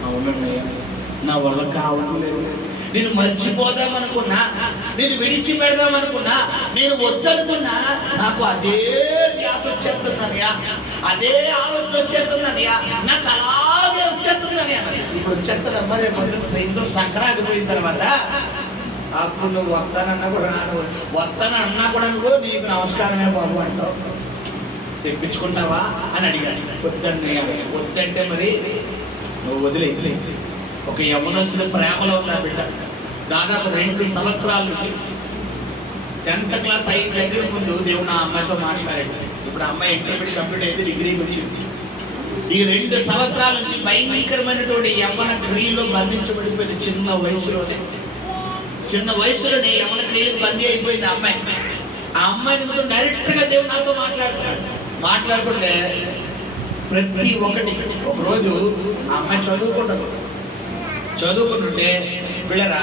అవునన్నయ్య, నా వల్ల కావట్లేదు, నేను మర్చిపోదామనుకున్నా, నేను విడిచిపెడదామనుకున్నా, నేను వద్దనుకున్నా, నాకు అదే ధ్యాస వచ్చేస్తుందనియా, అదే ఆలోచన వచ్చేస్తుందనియా, నాకు అలాగే వచ్చేస్తుందని అన్నది. ఇప్పుడు వచ్చేస్తుందమ్మా, రేపు పొద్దున సంక్రాంతి తర్వాత అప్పుడు నువ్వు వస్తానన్నా కూడా వస్తానన్నా కూడా నువ్వు నీకు నమస్కారమే బాబు అంటావు, తెప్పించుకుంటావా అని అడిగాను. వద్దన్నయ్య, వద్దంటే మరి నువ్వు వదిలే. ఒక యవ్వనస్తుడు ప్రేమలో ఉన్న బిడ్డ దాదాపు 2 సంవత్సరాల నుండి 10th క్లాస్ అయిన దగ్గర ముందు దేవుడు ఆ అమ్మాయితో మాట్లాడాడు. ఇప్పుడు ఆ అమ్మాయి ఇంటర్మీడియట్ కంప్లీట్ అయితే డిగ్రీకి వచ్చింది. ఈ 2 సంవత్సరాల నుంచి భయంకరమైనటువంటి యవ్వన క్రియలో బంధించబడిపోయింది. చిన్న వయసులోనే యవ్వన క్రియలకు బందీ అయిపోయింది ఆ అమ్మాయి. ఆ అమ్మాయిని డైరెక్ట్ గా దేవుడు నాతో మాట్లాడుతుంటే ప్రతి ఒక్కటి. ఒకరోజు ఆ అమ్మాయి చదువుకుంటుంటే పిల్లరా,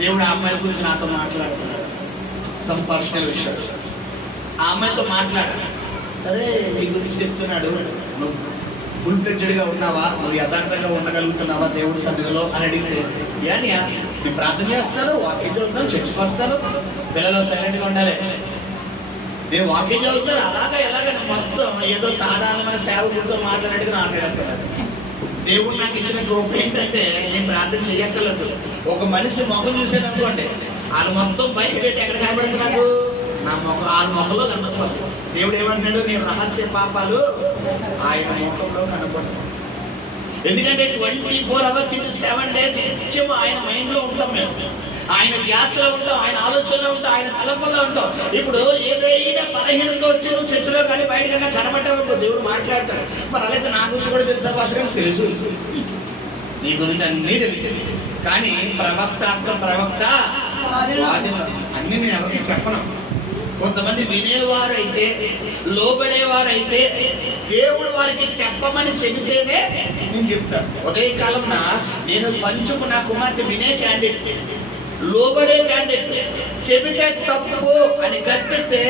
దేవుడు ఆ అమ్మాయి గురించి నాతో మాట్లాడుతున్నాడు, సమ్ పర్సనల్ విషయాలు. ఆ అమ్మాయితో మాట్లాడాడు. సరే, నీ గురించి చెప్తున్నాడు, నువ్వు ఫుల్ ఫ్లెడ్జ్డ్గా ఉన్నావా, నువ్వు యథార్థంగా ఉండగలుగుతున్నావా దేవుడి సన్నిధిలో అని అడిగితే, ఏనియా నేను ప్రార్థన చేస్తాను, వాక్యం చదువుతాను, చర్చకు వస్తాను, పిల్లలు సైలెంట్గా ఉండాలి, నేను వాక్యం చదువుతాను, ఎలాగ మొత్తం ఏదో సాధారణమైన సేవకుడితో మాట్లాడేది మాట్లాడతాను. దేవుడు నాకు ఇచ్చిన గ్రూప్ ఏంటంటే, నేను ప్రార్థన చేయక్కర్లేదు. ఒక మనిషి మొహం చూసాను అనుకోండి, వాళ్ళు మొత్తం బయట పెట్టి ఎక్కడ కనబడుతుంది, నాకు నా మొహం వాళ్ళ మొహంలో కనబడుతుంది. దేవుడు ఏమంటున్నాడు, నేను రహస్య పాపాలు ఆయన ముఖంలో కనబడుతుంది. ఎందుకంటే 24 hours into 7 days నిత్యం ఆయన మైండ్ లో ఉంటాం, మేము ఆయన ధ్యాసలో ఉంటాం, ఆయన ఆలోచనలో ఉంటాం, ఆయన తలంపుల్లో ఉంటాం. ఇప్పుడు ఏదైనా బలహీనతో వచ్చి నువ్వు చర్చలో కానీ బయటకన్నా కనబడ్డావు, దేవుడు మాట్లాడతాడు. మరి అలాగే నా గురించి కూడా తెలుసా భాష, తెలుసు, నీ గురించి అన్నీ తెలుసు. కానీ ప్రవక్త అన్ని నేను ఎవరికి చెప్పను. కొంతమంది వినేవారైతే, లోబడేవారైతే, దేవుడు వారికి చెప్పమని చెబితేనే నేను చెప్తాను. ఉదయకాలం నేను పంచుకున్న కుమార్తె వినే క్యాండిడేట్, లోబడే క్యాండిడేట్. చెబితే తప్పు అని గట్టితే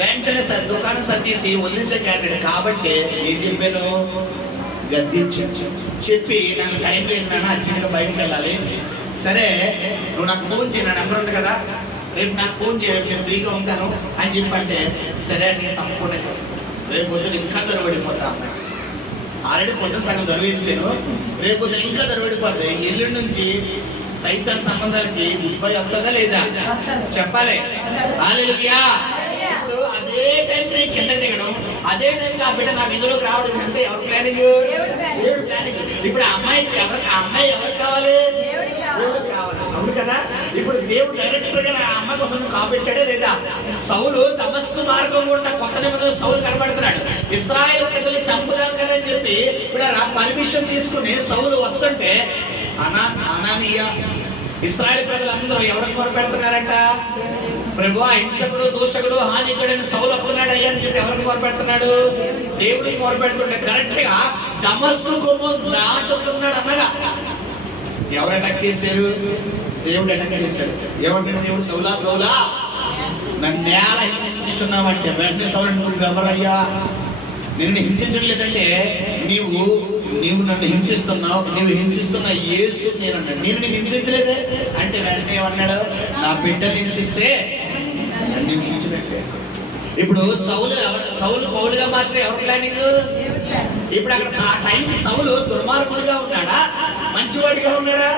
వెంటనే దుకాణం సర్దీసి వదిలేసే క్యాండిడేట్. కాబట్టి ఏం చెప్పాను, గద్దించి చెప్పి, నాకు టైం లేదు నాన్న, అర్జెంట్గా బయటకు వెళ్ళాలి, సరే నువ్వు నాకు ఫోన్ చేయి, నా నెంబర్ ఉంది కదా, రేపు నాకు ఫోన్ చేయాలి, నేను ఫ్రీగా ఉంటాను అని చెప్పంటే, సరే నేను తప్పకుండా రేపు పొద్దున ఇంకా దొరబడిపోతా. ఆల్రెడీ పొద్దున సగం దొరవేసాను, రేపు పొద్దున ఇంకా దొరబడిపోతే ఎల్లుండి నుంచి సైతాన్ సంబంధాలకి ముప్పై వస్తుందా లేదా చెప్పాలి. హల్లెలూయా. ఇప్పుడు అదే టైం నేను కిందకి దిగడం, అదే టైం ఆ బిడ్డ నా విధిలోకి రావడం అంటే ఎవరు ప్లానింగ్? దేవుడు ప్లానింగ్. ఇప్పుడు ఆ అమ్మాయి ఎవరికి కావాలి? దేవుడు కావాలి, అవును కదా. ఇప్పుడు దేవుడు డైరెక్టర్ గా ఆ అమ్మాయి కోసం కాబెట్టాడే లేదా? సౌలు దమస్కు మార్గం గుండా కొత్త నిబంధనలు సౌలు కనబడుతున్నాడు. ఇశ్రాయేలు ప్రజలు చంపుదాం కదా అని చెప్పి ఇప్పుడు పర్మిషన్ తీసుకుని సౌలు వస్తుంటే అనానీయ ఇశ్రాయేలు ప్రజలందరూ ఎవరికి మొరపెడుతున్నారంట? ప్రభు హింసకుడు దూషకుడు హానికుడైన సౌలు వస్తున్నాడు అయ్యా అని చెప్పి ఎవరికి మొరపెడుతున్నాడు? దేవుడికి మొరపెడుతుండే. కరెక్ట్ గా దమస్కు గుమ్మం దాటుతున్నాడు అన్నగా ఎవరు అటాక్ చేశారు? దేవుడు అటాక్ చేశాడు. ఏమంటాడు దేవుడు? సౌలా సౌలా నన్ను నేల హింసిస్తున్నావంటే వెంటనే సౌలు నువ్వు ఎవరయ్యా? నిన్ను హింసించట్లేదంటే నీవు నన్ను హింసిస్తున్నావు, నీవు హింసిస్తున్న యేసు నేను అన్నాడు. నేను హింసించలేదే అంటే వెంటనే ఏమన్నాడు? నా బిడ్డను హింసిస్తే నన్ను హింసించినట్టే. ఇప్పుడు సౌలు పౌలుగా మార్చిన ఎవరు ప్లానింగ్? ఇప్పుడు అక్కడ ఆ టైంకి సౌలు దుర్మార్గుడిగా ఉన్నాడా మంచివాడిగా ఉన్నాడా?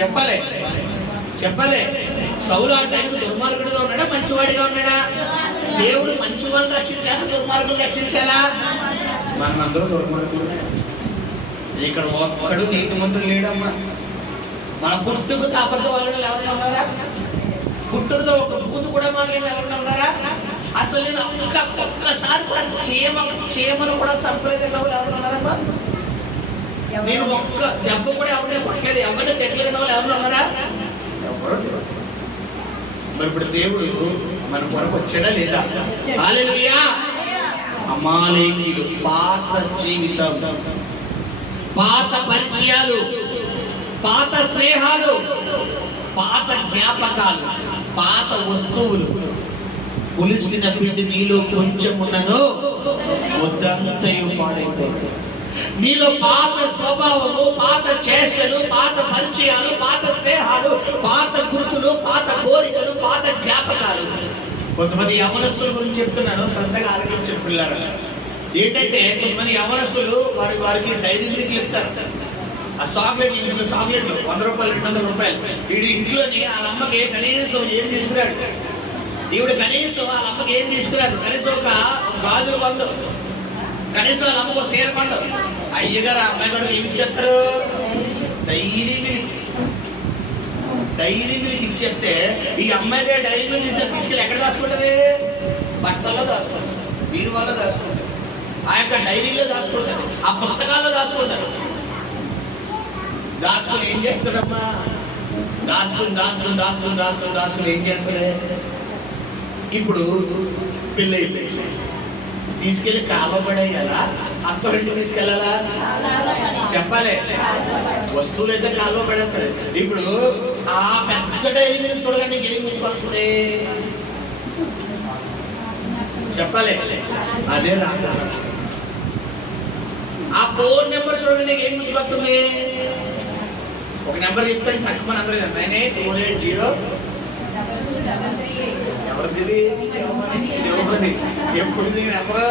చెప్పాలి. సౌలు ఆ టైంకి దుర్మార్గుడిగా ఉన్నాడా మంచివాడిగా ఉన్నాడా? దేవుడు మంచి వాళ్ళని రక్షించాలా దుర్మార్గులు రక్షించాలా? మనందరూ దుర్మార్గులు. ఇక్కడ ఒక్కడు నీతిమంతుడు లేడమ్మా. మన పుట్టుకతో అబద్ధ వాళ్ళు ఎవరైనా ఉన్నారా? పుట్టుకతో ఒక బూతు కూడా మాట్లాడిన ఎవరైనా ఉన్నారా? అసలు నేను ఒక్కసారి కూడా చీమను కూడా సంప్రదించిన వాళ్ళు ఎవరైనా ఉన్నారమ్మా? నేను ఒక్క దెబ్బ కూడా ఎవరిని కొట్టలేదు, ఎవరిని తిట్టలేదు వాళ్ళు ఎవరైనా ఉన్నారా? ఎవరు? మరి ఇప్పుడు దేవుడు మన కొరకు వచ్చాడా లేదా? హల్లెలూయా. అమాలేకీయులు పాత జీవితం, పాత పరిచయాలు, పాత స్నేహాలు, పాత జ్ఞాపకాలు, పాత వస్తువులు. పులిసిన పిండి నీలో కొంచెం ఉన్నను ముద్దంతయు పాడైపోయింది. నీలో పాత స్వభావము, పాత చేష్టలు, పాత పరిచయాలు, పాత స్నేహాలు, పాత గుర్తులు, పాత కోరికలు, పాత జ్ఞాపకాలు. కొంతమంది యవనస్తుల గురించి చెప్తున్నాను, శ్రద్ధగా ఆలకించిన పిల్లలు. ఏంటంటే కొంతమంది యవనస్తులు వారికి డైరీ మిల్క్ ఇస్తారు. ఆ చాక్లెట్లు 100 రూపాయలు 200 రూపాయలు. వీడు ఇంట్లోని వాళ్ళ అమ్మకి కనీసం ఏం తీసుకురాడు. ఈవిడ కనీసం వాళ్ళ అమ్మకి ఏం తీసుకురాదు. కనీసం ఒక గాజులు కొండు, కనీసం వాళ్ళ అమ్మకు ఒక సీర కొండు. అయ్యగారు అమ్మాయి గారు ఏమి ఇచ్చేస్తారు? డైరీ మిల్క్ ఇచ్చేస్తే ఈ అమ్మాయి డైరీ మిల్క్ ఇస్తే తీసుకెళ్ళి ఎక్కడ దాచుకుంటుంది? బట్టల్లో దాచుకుంటుంది, బీరువాల్లో దాచుకుంటుంది, ఆ యొక్క డైరీలో దాచుకుంటారు, ఆ పుస్తకాల్లో దాచుకుంటారు. దాచుకుని ఏం చేస్తుందమ్మా? దాచుకుని ఏం చేస్తుంది? ఇప్పుడు పెళ్ళి అయిపోయింది, తీసుకెళ్లి కాళ్ళ పడేయాలా అత్తరింటికి తీసుకెళ్ళాలా? చెప్పాలి. వస్తువులు అయితే కాళ్ళలో పడేస్తారు. ఇప్పుడు ఆ పెద్ద డైరీ మీద చూడగానే ఏం గుర్తుపడుతుంది? చెప్పాలి. అదే రాదు. ఆ ఫోన్ నెంబర్ చూడండి, ఏం గుర్తుపడుతుంది? ఒక నెంబర్ చెప్తాను తక్కువ అందరూ 9848 ఎవరిది? శివపతి. ఎప్పుడు నెంబర్?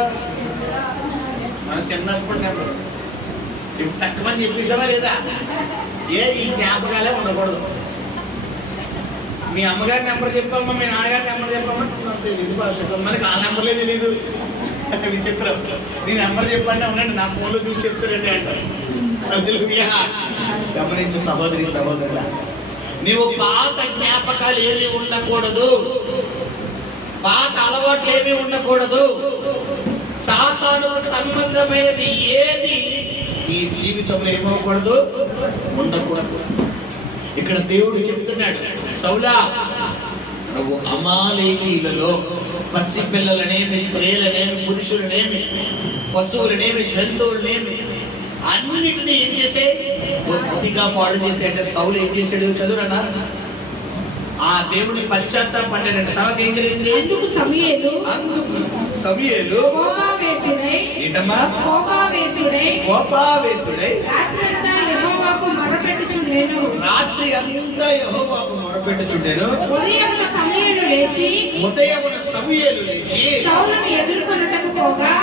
మన చిన్నప్పుడు నెంబర్. ఇప్పుడు తక్కువ మంది చెప్పేసావా లేదా? ఈ జ్ఞాపకాలే ఉండకూడదు. మీ అమ్మగారి నెంబర్ చెప్పమ్మా, మీ నాన్నగారి నెంబర్ చెప్పమ్మా. మనకి ఆ నెంబర్లే తెలీదు. విచిత్రం. నీ నెంబర్ చెప్పండి, అవునండి నా ఫోన్లో చూసి చెప్తారండి అంటారు. గమనించు సహోదరుల, నీవు పాత జ్ఞాపకాలు ఏమి ఉండకూడదు, పాత అలవాట్లు ఏమి ఉండకూడదు. సాతాను సంబంధమైనది ఏది నీ జీవితంలో ఏమవకూడదు, ఉండకూడదు. ఇక్కడ దేవుడు చెప్తున్నాడు, సౌలా నువ్వు అమాలేకీయులలో పసి పిల్లలనేమి, స్త్రీలనేమి, పురుషులనేమి, పశువులనేమి, జంతువులనేమి అన్నిటినీ ఏం చేసే బొత్తిగా పాడు చేసే. అంటే సౌలు ఏం చేశాడు? చదువురన్నా. ఆ దేవుని పశ్చాత్తాపడ్డాడు. తర్వాత ఏం జరిగింది? అందుకు సమూయేలు ఏంటమ్మా? కోపావేశుడై రాత్రి అంతా యెహోవాకు మొరపెట్టుచుండెను. ఉదయమున సమూయేలు లేచి సౌలును ఎదుర్కొనుటకు పోగా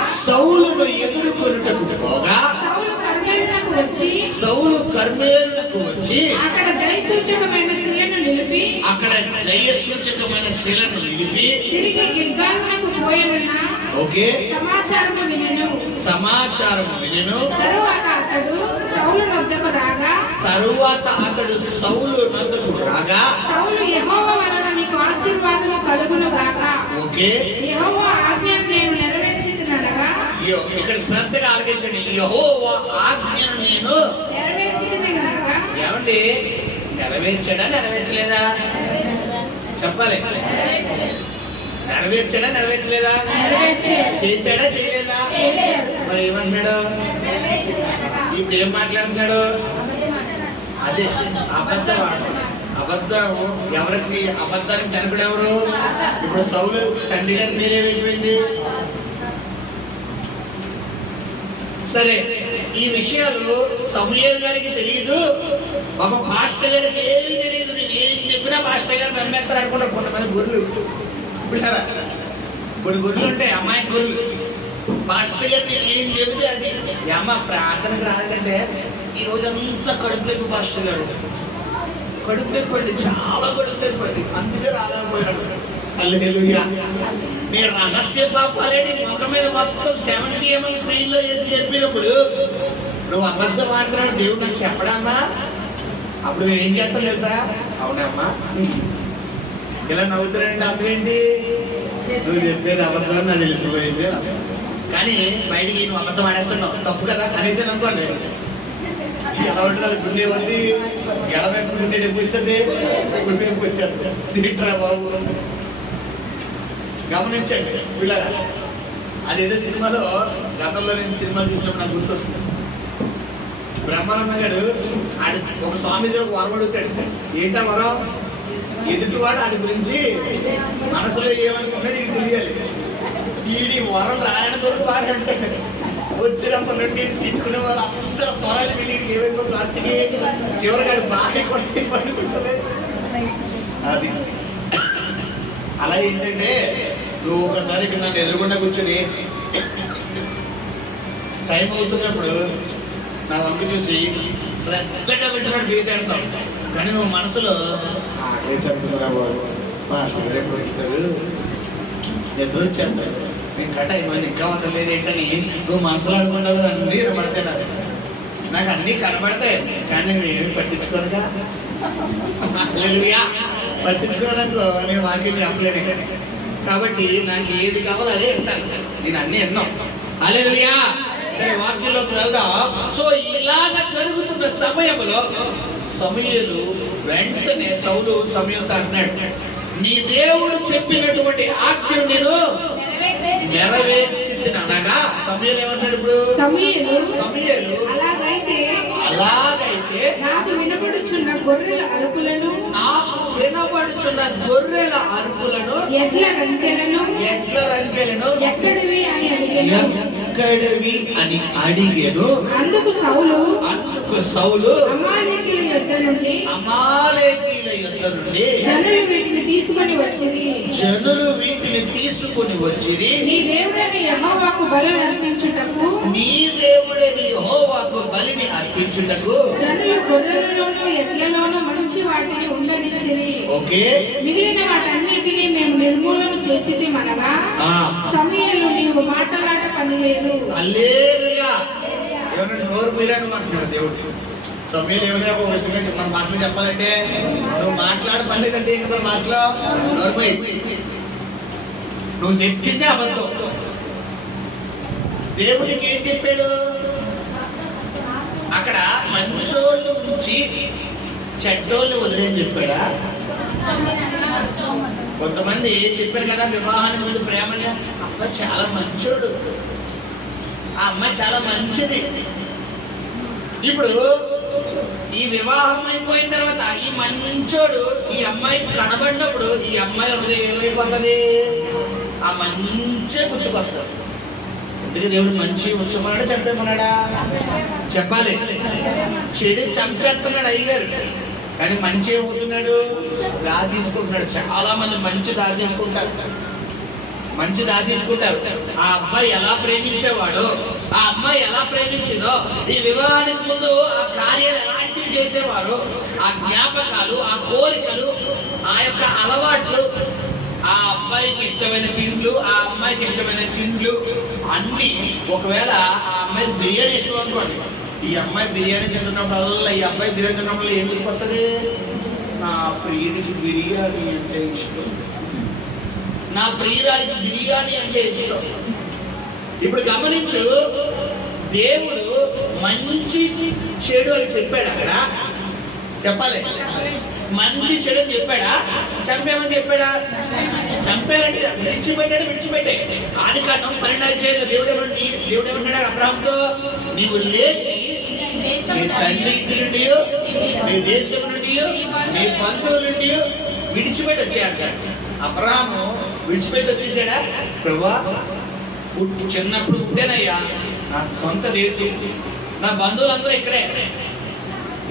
సౌలు కర్మెలునకు వచ్చి అక్కడ జయ సూచకమైన శిలను నిలిపి తిరిగి గిల్గాలునకు పోయెనన్న సమాచారము వినెను. తరువాత అతడు సౌలు వద్దకు రాగా సౌలు యెహోవా వలన నీకు ఆశీర్వాదము కలుగును గాక. యెహోవా ఆజ్ఞను నేను నెరవేర్చితిననగా. ఇక్కడ శ్రద్ధగా ఆలకించండి. యెహోవా ఆజ్ఞను నేను నెరవేర్చితిననగా. ఏమండి? నెరవేర్చడా నెరవేర్చలేదా? చెప్పాలి. నెరవేర్చాడా నెరవేర్చలేదా? చేశాడా చేయలేదా? మరి ఏమంటున్నాడు ఇప్పుడు? ఏం మాట్లాడుతున్నాడు? అదే అబద్ధం ఆడుతున్నాడు. అబద్ధం ఎవరికి? అబద్ధానికి చనిపోయాడు ఎవరు? ఇప్పుడు సౌలు తండ్రి గారి మీరేమైపోయింది. సరే, ఈ విషయాలు సమూయేలు గారికి తెలియదు, ఒక పాస్టర్ గారికి ఏమీ తెలియదు. నేను ఏం చెప్పినా పాస్టర్ గారు నమ్మేస్తారు అనుకుంటారు కొంతమంది గొర్రెలు. కొన్ని గొర్రెలు ఉంటాయి, అమ్మాయి గొర్రెలు. పాస్టర్ గారు నేను ఏం చెబితే అది అమ్మ ప్రార్థనకు రాలేదంటే ఈ రోజంతా కడుపు లేపు పాస్టర్ గారు, కడుపు లేపండి, చాలా కడుపు లేపండి, అందుకే రాలేకపోయాడు. హల్లెలూయా. నీ రహస్య పాపాలే నీ ముఖం మీద మొత్తం 70 ml స్క్రీన్లో వేసి చెప్పినప్పుడు నువ్వు అబద్ధం ఆడుతున్నాడు దేవుడు నాకు చెప్పడమ్మా. అప్పుడు మేము ఏం చేస్తాం తెలుసా? అవునమ్మా ఇలా నవ్వుతున్నాడంటే అర్థం ఏంటి? నువ్వు చెప్పేది అబద్ధం అని నాకు తెలిసిపోయింది. కానీ బయటికి నువ్వు అబద్ధం ఆడేస్తున్నావు, తప్పు కదా కనీసం అనుకోండి. ఎలా ఉంటుంది? గుండె వద్ది ఎడవైపు గుండె డెప్పు వచ్చింది, గుండె డెప్పు వచ్చేది. తింటారా బాబు? గమనించండి వీళ్ళరా. అదేదో సినిమాలో గతంలో నేను సినిమా చూసినప్పుడు నాకు గుర్తొస్తుంది. బ్రహ్మానంద గారు ఆడి ఒక స్వామిజీ ఒక వరం అడుగుతాడు. ఏంటా వరం? ఎదుటివాడు ఆడి గురించి మనసులో ఏమనుకున్నాడు నీకు తెలియాలి. ఈడి వరం రాయడం దొరికి బాగా అంటాడు. వచ్చినప్పటి నుండి తీసుకునే వాళ్ళు అందరూ స్వరాలు వీడికి ఏమైపోతుంది, లాస్ట్కి చివరిగా బాగా పడుకుంటుంది. అది అలా ఏంటంటే నువ్వు ఒకసారి ఇక్కడ నన్ను ఎదురుకుండా కూర్చొని టైం అవుతున్నప్పుడు నా వంక చూసి శ్రద్ధగా పెట్టినట్టు వేసేడతావు. కానీ నువ్వు మనసులో ఎప్పుడు వచ్చారు, ఎదురు వచ్చేస్తారు, నేను కట్ట ఇవ్వండి ఇంకా వదలలేదు ఏంటని నువ్వు మనసులో అనుకుంటావు కదా. అన్నీ పడతాయి నాకు అన్నీ కనబడతాయి, కానీ నేను ఏమి పట్టించుకోనుగా. పట్టించుకోవడానికి నేను వాక్యం చెప్పలేను. కాబట్టి నాకు ఏది కావాలో అదే అంటాను. నేను అన్నీ ఎన్నో. హల్లెలూయా. సరే, వాక్యంలోకి వెళ్దాం. సో ఇలాగ జరుగుతున్న సమయంలో సమూయేలు వెంటనే సౌలు సమూయేలుతో అంటున్నాడు, నీ దేవుడు చెప్పినటువంటి ఆజ్ఞను నేను నెరవేర్చింది అనగా. సమూయేలు ఏమంటాడు ఇప్పుడు? సమూయేలు అలాగైతే నాకు వినబడుచున్న గొర్రెల అరుపులను ఎడ్ల రంకెలను ఎక్కడివి అని అడిగాడు. అందుకు సౌలు అమాలేకీయుల యొద్ద నుండి జనులు వీటిని తీసుకొని వచ్చిరి నీ దేవుడైన యెహోవాకు బలిని అర్పించుటకు జనులు గొర్రెలలోను ఎడ్లలోను మంచి వాటిని ఉండనిచ్చిరి. ఓకే, మిగిలిన వాటన్నిటిని మేము నిర్మూలన చేసిమనగా సమూయేలు నీవు మాట్లాడ పని లేదు. హల్లెలూయా. ఏమన్నా నోరు మీరని మాట్లాడు దేవుడు. సమూయేలు ఏమైనా ఒక విషయం మన మాటలు చెప్పాలంటే నువ్వు మాట్లాడ పని లేదంటే ఏంటి? మన మాటలో నోరు పోయి నువ్వు చెప్పిందే అబద్ధం. దేవుడికి ఏం చెప్పాడు? అక్కడ మంచోళ్ళు నుంచి చెడ్డోళ్ళు వదిలేని చెప్పాడా? కొంతమంది చెప్పారు కదా వివాహానికి ముందు ప్రేమని, అబ్బాయి చాలా మంచోడు, ఆ అమ్మాయి చాలా మంచిది. ఇప్పుడు ఈ వివాహం అయిపోయిన తర్వాత ఈ మంచోడు ఈ అమ్మాయి కనబడినప్పుడు ఈ అమ్మాయి హృదయం ఏమైపోతుంది? ఆ మంచి గుర్తుకొస్తుంది. ఎందుకు దేవుడు మంచి ఉంచమన్నాడా చంపేమన్నాడా? చెప్పాలి. చెడు చంపేస్తున్నాడు అయ్యగారు, కానీ మంచి ఏమవుతున్నాడు? దాచేసుకుంటున్నాడు. చాలా మంది మంచి దాచేసుకుంటారు. ఆ అబ్బాయి ఎలా ప్రేమించేవాడో, ఆ అమ్మాయి ఎలా ప్రేమించిందో, ఈ వివాహానికి ముందు ఆ కార్యాలు ఎలాంటివి చేసేవారు, ఆ జ్ఞాపకాలు, ఆ కోరికలు, ఆ యొక్క అలవాట్లు, ఆ అబ్బాయికి ఇష్టమైన తిండ్లు, ఆ అమ్మాయికి ఇష్టమైన తిండ్లు అన్ని. ఒకవేళ ఆ అమ్మాయికి బిర్యానీ ఇష్టం అనుకోండి, ఈ అమ్మాయి బిర్యానీ తింటున్నప్పుడల్లా ఈ అబ్బాయి బిర్యానీ తిన్నప్పుడు ఏం గుర్తుకొస్తుంది? నా ప్రియుడికి బిర్యానీ అంటే ఇష్టం, నా ప్రియురాలికి బిర్యానీ అంటే ఇష్టం. ఇప్పుడు గమనించు, దేవుడు మంచి చెడు అని చెప్పాడు. అక్కడ చెప్పాలి. మంచి చెడు అని చెప్పాడా? చంపేమని చెప్పాడా? చంపేయాలంటే విడిచిపెట్టే. ఆది కాండం 12వ అధ్యాయంలో దేవుడు ఏమన్నాడు అబ్రాహాముతో? నీవు లేచి నీ తండ్రి ఇంటి నుండి, నీ దేశం నుండి, నీ బంధువుల నుండి విడిచిపెట్టి వచ్చాడు. అబ్రాహాము విడిచిపెట్టి వచ్చేసాడా? ప్రభువా, చిన్నప్పుడు పుట్టేనయ్యా, నా సొంత దేశం, నా బంధువులందరూ ఇక్కడే,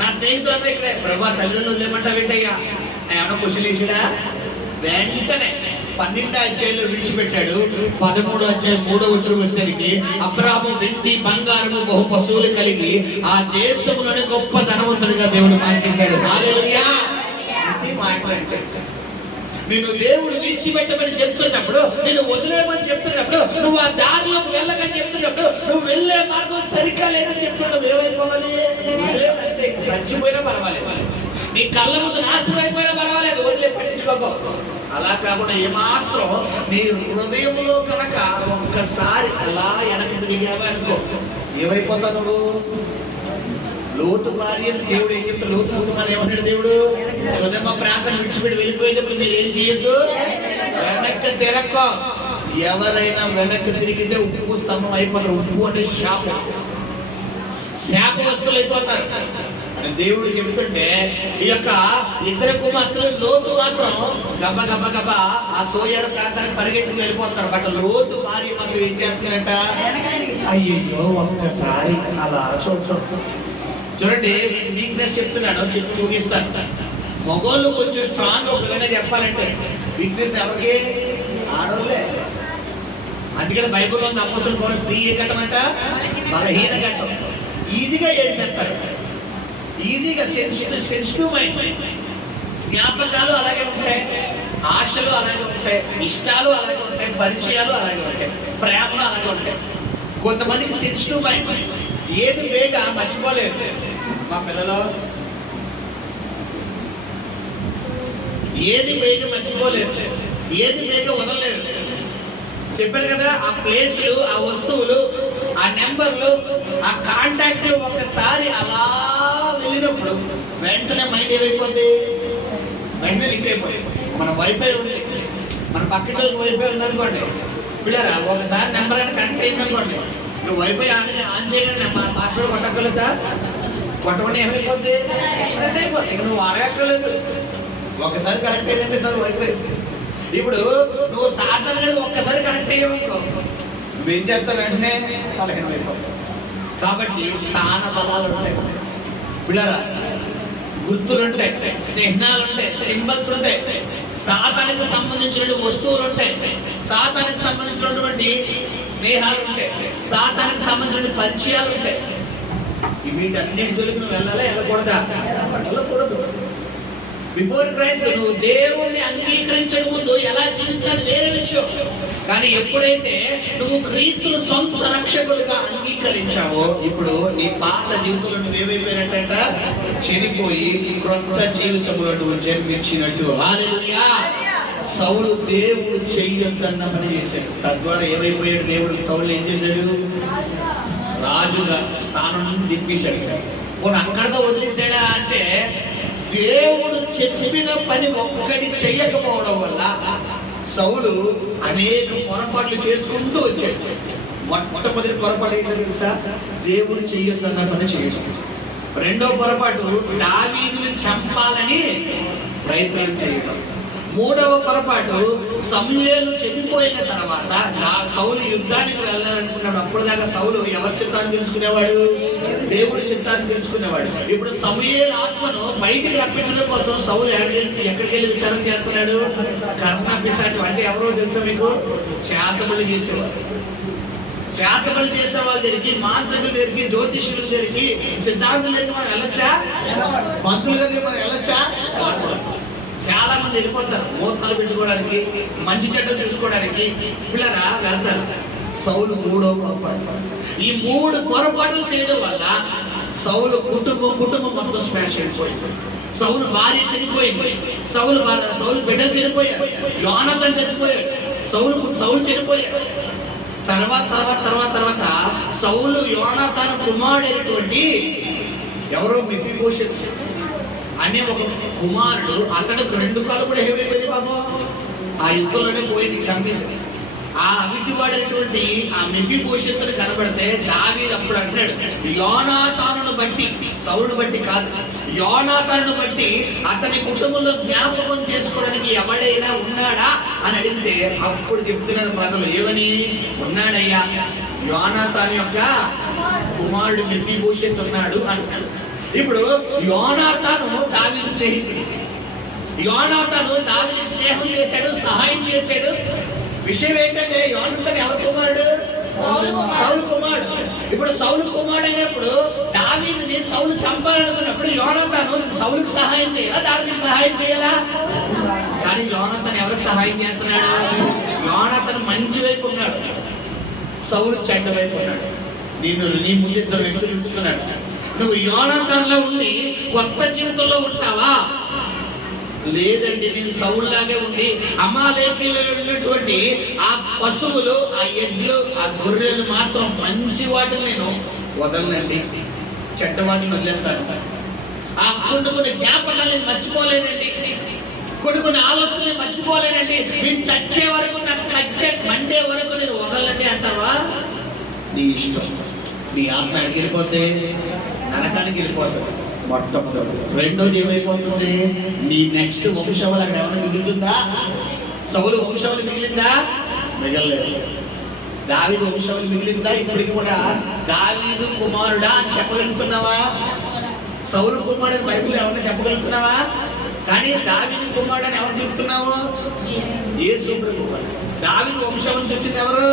నా స్నేహితులందరూ ఇక్కడే. ప్రభువా, తల్లిదండ్రులు వదిలేమంటా వింటయ్యా ఏమన్నా కుశలేసాడా? వెంటనే 12వ అధ్యాయంలో విడిచిపెట్టాడు. 13వ అధ్యాయం 3వ వచనం వచ్చేసరికి అబ్రాహాము వెండి బంగారము బహు పశువులు కలిగి ఆ దేశంలోనే గొప్ప ధనవంతుడిగా దేవుడు మార్చేశాడు. హల్లెలూయా. ఇది మాట్లాడితే నేను దేవుడు విడిచిపెట్టమని చెప్తున్నప్పుడు, నేను వదిలేమని చెప్తున్నప్పుడు, నువ్వు ఆ దారిలోకి వెళ్ళకని చెప్తున్నప్పుడు, నువ్వు వెళ్ళే మార్గం సరిగ్గా లేదని చెప్తున్నావు. ఏమైపోవాలి? వదిలేమంటే చచ్చిపోయినా పర్వాలేదు, నీ కళ్ళ ముందు నాశనం అయిపోయినా పర్వాలేదు, వదిలే పట్టించుకోకు. అలా కాకుండా ఏమాత్రం నీ హృదయంలో కనుక ఒక్కసారి అలా వెనక్కి తిరిగావా అనుకో, ఏమైపోతావు నువ్వు? లోతు భార్య దేవుడు ఏం చెప్తాడు? లోతు కుటుంబాన్ని ఏమన్నాడు దేవుడు? సొదొమ ప్రాంతం విడిచిపెట్టి వెళ్ళిపోయేటప్పుడు మీరు ఏం చేయొద్దు, వెనక్కి తిరక్కో. ఎవరైనా వెనక్కి తిరిగితే ఉప్పు స్తంభం అయిపోతారు. ఉప్పు అంటే శాపవస్తులు అయిపోతారు అని దేవుడు చెబుతుంటే, ఈ యొక్క ఇద్దరు కుమార్తెలు లోతు మాత్రం గబ గబ గబ ఆ సోయరు ప్రాంతానికి పరిగెట్టుకు వెళ్ళిపోతారు. బట్ లోతు భార్య మాత్రం ఏం చేస్తుందంట? అయ్యో ఒక్కసారి అలా చూడండి. వీక్నెస్ చెప్తున్నాను, చెప్పి ముగిస్తాను. మగోళ్ళు కొంచెం స్ట్రాంగ్ పిల్లగా చెప్పాలంటే వీక్నెస్ ఎవరికి? ఆడోళ్ళే. అందుకని బైబిల్లో ఉంది అపోస్తలుల పౌలు స్త్రీ ఏ ఘట్టమంట? బలహీన ఘట్టం. ఈజీగా ఏడ్చేస్తారు, ఈజీగా సెన్సిటివ్ మైండ్. జ్ఞాపకాలు అలాగే ఉంటాయి, ఆశలు అలాగే ఉంటాయి, ఇష్టాలు అలాగే ఉంటాయి, పరిచయాలు అలాగే ఉంటాయి, ప్రేమలు అలాగే ఉంటాయి. కొంతమందికి సెన్సిటివ్ మైండ్, ఏది బేగా మర్చిపోలేదు. మా పిల్లలు ఏది బేగా మర్చిపోలేదు, ఏది బేగా వదలలేదు. చెప్పాను కదా, ఆ ప్లేసులు, ఆ వస్తువులు, ఆ నెంబర్లు, ఆ కాంటాక్ట్లు ఒక్కసారి అలా వెళ్ళినప్పుడు వెంటనే మైండ్ ఏమైపోద్ది? వెంటనే లింక్ అయిపోయింది. మన వైఫై ఉంది, మన పక్కన వైఫై ఉందనుకోండి, పిల్లరా ఒకసారి నెంబర్ అని కనెక్ట్ అయిందనుకోండి, నువ్వు వైఫై ఆన్ చేయగానే మా పాస్వర్డ్ కొట్టగలుగుతా? కొట్టకుండా ఏమైపోద్ది? కరెక్ట్ అయిపోద్ది. ఇక నువ్వు అడగక్కర్లేదు, ఒకసారి కనెక్ట్ అయ్యిందంటే సార్ వైఫై. ఇప్పుడు నువ్వు సాధారణంగా ఒక్కసారి కనెక్ట్ అయ్యావనుకో, నువ్వేం చేస్తావు? వెంటనే బలహీనం అయిపోతావు. కాబట్టి స్థాన బలాలు ఉంటాయి పిల్లరా, గుర్తులుంటాయి, చిహ్నాలు ఉంటాయి, సింబల్స్ ఉంటాయి, సాతానికి సంబంధించిన వస్తువులు ఉంటాయి, సాతానికి సంబంధించినటువంటి స్నేహాలు ఉంటాయి, సాతానికి సంబంధించిన పరిచయాలు ఉంటాయి. వీటన్నిటి జోలికి నువ్వు వెళ్ళాలా? వెళ్ళకూడదా? వెళ్ళకూడదు. బిఫోర్ క్రైస్ట్ నువ్వు దేవుణ్ణి అంగీకరించక ముందు ఎలా జీవించాలి వేరే విషయం. కానీ ఎప్పుడైతే నువ్వు క్రీస్తును సొంత రక్షకుడిగా అంగీకరించావో, ఇప్పుడు నీ పాత జీవితంలో నువ్వు ఏమైపోయినట్టంట? చనిపోయి క్రొత్త జీవితంలో నువ్వు జన్మించినట్టు. హల్లెలూయా. సౌలు దేవుడు చెయ్యొద్దన్న పని చేశాడు, తద్వారా ఏమైపోయాడు? దేవుడు సౌలు ఏం చేశాడు? రాజుగా స్థానం నుండి దింపేశాడు. పోనీ అక్కడతో వదిలేసాడా అంటే, దేవుడు చెప్పిన పని ఒక్కటి చెయ్యకపోవడం వల్ల సౌలు అనేక పొరపాట్లు చేసుకుంటూ వచ్చాడు. మొట్టమొదటి పొరపాటు ఏంటో తెలుసా? దేవుడు చెయ్యొద్దన్న పని చేయడం. రెండో పొరపాటు దావీదుని చంపాలని ప్రయత్నం చేయడం. మూడవ పొరపాటు సమూయేలు చనిపోయిన తర్వాత సౌలు యుద్ధానికి వెళ్ళాలనుకున్నాడు. అప్పుడు దాకా సౌలు ఎవరి చిత్తాన్ని తెలుసుకునేవాడు? దేవుడి చిత్తాన్ని తెలుసుకునేవాడు. ఇప్పుడు సమూయేలు ఆత్మను బయటికి రప్పించడం కోసం సౌలు ఎక్కడికి వెళ్ళి విచారణ చేస్తున్నాడు? కర్ణపిశాచం అంటే ఎవరో తెలుసా మీకు? చేతబడి చేసేవారు. చేతబడి చేసే వాళ్ళ దగ్గరికి, మాంత్రికుల దగ్గరికి, జ్యోతిష్యుల దగ్గరికి, సిద్ధాంతుల దగ్గరికి మనం వెళ్ళొచ్చా? మంత్రుల దగ్గరికి మనం వెళ్ళొచ్చా? చాలా మంది వెళ్ళిపోతారు మోతాలు పెట్టుకోవడానికి, మంచి చెడ్డలు చూసుకోవడానికి. పిల్లరా వెళ్తారు. సౌలు మూడో పొరపాటు. ఈ మూడు పొరపాటులు చేయడం వల్ల సౌలు కుటుంబం మొత్తం స్మాష్ అయిపోయింది. సౌలు భార్య చనిపోయింది, సౌలు బిడ్డలు చనిపోయాడు, యోనాతాను చచ్చిపోయాడు, సౌలు చనిపోయాడు. తర్వాత సౌలు యోనాతాను కుమారుడైనటువంటి ఎవరో మెఫీబోషెత్, అనే ఒక కుమారుడు, అతడికి 2 కాళ్ళు కూడా ఏమైపోయింది పాపం, ఆ యుద్ధంలోనే పోయింది, చంపేసింది. ఆ అవిటివాడైనటువంటి ఆ మెఫీబోషెతు కనబడితే దావీదు అప్పుడు అంటాడు, యోనాతానును బట్టి, సౌలును బట్టి కాదు, యోనాతానును బట్టి అతని కుటుంబంలో జ్ఞాపకం చేసుకోవడానికి ఎవడైనా ఉన్నాడా అని అడిగితే అప్పుడు చెప్తున్నారు ప్రజలు, ఏమని, ఉన్నాడయ్యా, యోనాతాను యొక్క కుమారుడు మెఫీబోషెతు ఉన్నాడు అంటాడు. ఇప్పుడు యోనాతాను దావీదు స్నేహితుడు, యోనాతాను దావీదుకి స్నేహం చేశాడు, సహాయం చేశాడు. విషయం ఏంటంటే యోనాతాను ఎవరి కుమారుడు, సౌలు కుమారుడు. ఇప్పుడు సౌలు కుమారుడు అయినప్పుడు దావీదుని సౌలు చంపాలనుకున్నప్పుడు యోనాతాను సౌలుకి సహాయం చేయాలా, దావీదుకి సహాయం చేయాలా? కానీ యోనాతాను ఎవరికి సహాయం చేస్తున్నాడు? యోనాతాను మంచి వైపు ఉన్నాడు, సౌలు చెడ్డ వైపు ఉన్నాడు. నీ ముందు 2 వ్యక్తులు ఉంచుతున్నాడు. నువ్వు యోనాతానులో ఉండి కొత్త జీవితంలో ఉంటావా? లేదండి, నేను సౌలులాగే ఉండి అమాలేకీయులు ఉన్నటువంటి ఆ పశువులు, ఆ ఎడ్లు, ఆ గొర్రెలు మాత్రం మంచి వాటిని నేను వదలనండి, చెడ్డ వాటిని వదిలేస్తాను. ఆ కొన్ని జ్ఞాపకాలు నేను మర్చిపోలేనండి, కొన్ని ఆలోచనలు మర్చిపోలేనండి, నేను చచ్చే వరకు, నాకు కట్టే మండే వరకు నేను వదలండి అంటావా? నీ ఇష్టం. నీ ఆత్మ ఎక్కడికి వెళ్ళిపోతే నరకానికి వెళ్ళిపోతుంది మొట్టమొదటి. రెండోది ఏమైపోతుంది, నీ నెక్స్ట్ వంశవళి అక్కడ ఏమైనా మిగులుతుందా? సౌలు వంశవళి మిగిలిందా? మిగలలేదు. దావీదు వంశవళి మిగిలిందా? ఇప్పటికి కూడా దావీదు కుమారుడా అని చెప్పగలుగుతున్నావా? సౌలు కుమారుడు బైబిల్ ఎవరిని చెప్పగలుగుతున్నావా? కానీ దావీదు కుమారుడు అని ఎవరు పిలుస్తున్నావు? యేసు ప్రభువు. దావీదు వంశం నుంచి వచ్చింది ఎవరు?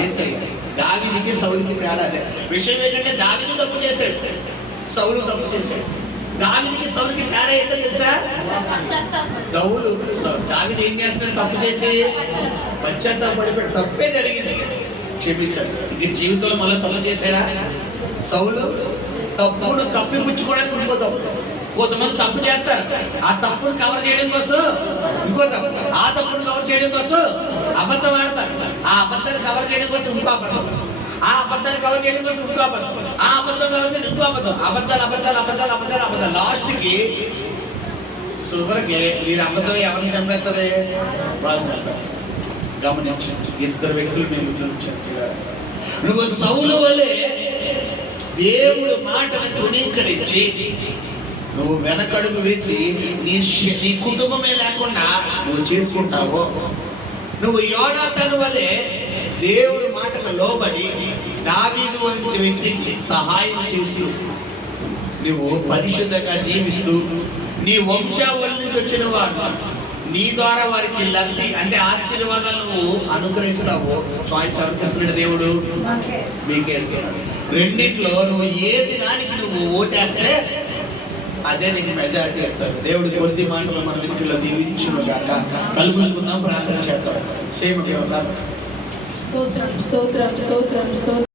యేసయ్య. దావీదుకి సౌలుకి తేడా అదే. విషయం ఏంటంటే దావీదు తప్పు చేశాడు, సౌలు తప్పు చేశాడు. దావీదుకి సౌలుకి తేడా ఏంటో తెలుసా? దావీదు ఏం చేస్తాడు? తప్పు చేసి పశ్చాత్తాపడిపోయాడు, తప్పే జరిగింది, క్షమించాడు. ఇంక జీవితంలో మళ్ళీ తప్పు చేశాడా? సౌలు తప్పుడు కప్పిపుచ్చుకోవడానికి ఇంకో తప్పు. కొంతమంది తప్పు చేస్తారు, ఆ తప్పును కవర్ చేయడం కోసం ఇంకో తప్పు, ఆ తప్పును కవర్ చేయడం కోసం అబద్ధం ఆడతారు, ఆ అబద్ధాన్ని కవర్ చేయడం కోసం ఇంకో అబద్ధం, ఆ అబద్ధాన్ని కవర్ చేయడం కోసం ఇంకో అబద్ధం, ఆ అబద్ధం కవర్ చేయడం ఇంకో అబద్ధం, అబద్ధాలు అబద్ధాలు అబద్ధాలు అబద్ధాలు అబద్ధాలు. లాస్ట్కి సుగర్కి మీరు అబద్ధం ఎవరిని చంపేస్తారు? వాళ్ళు చంపారు. గమనించండి, 2 వ్యక్తులు మేము గుర్తించారు. నువ్వు సౌలు వలె దేవుడు మాటను తృణీకరించి నువ్వు వెనకడుగు వేసి నీ కుటుంబమే లేకుండా నువ్వు చేసుకుంటావు. నువ్వు యోనాతాను వలె దేవుడు మాటకు లోబడి దావీదు వంటి వ్యక్తికి సహాయం చేస్తూ నువ్వు పరిశుద్ధంగా జీవిస్తూ నీ వంశావళి నుంచి వచ్చిన వారు నీ ద్వారా వారికి లబ్ధి అంటే ఆశీర్వాదాలు నువ్వు అనుగ్రహిస్తావు. చాయిస్ ఎవరికిస్తున్నాడు? దేవుడు మీకేస్తున్నాడు. రెండిట్లో నువ్వు ఏది దానికి నువ్వు ఓటేస్తే అదే నీకు మెజారిటీ ఇస్తాడు. దేవుడి కొద్ది మాటలు మన వెనుకలో దీవించును గాక. కలుపుకుందాం, ప్రార్థన చేద్దాం. స్తోత్రం స్తోత్రం స్తోత్రం స్తోత్రం.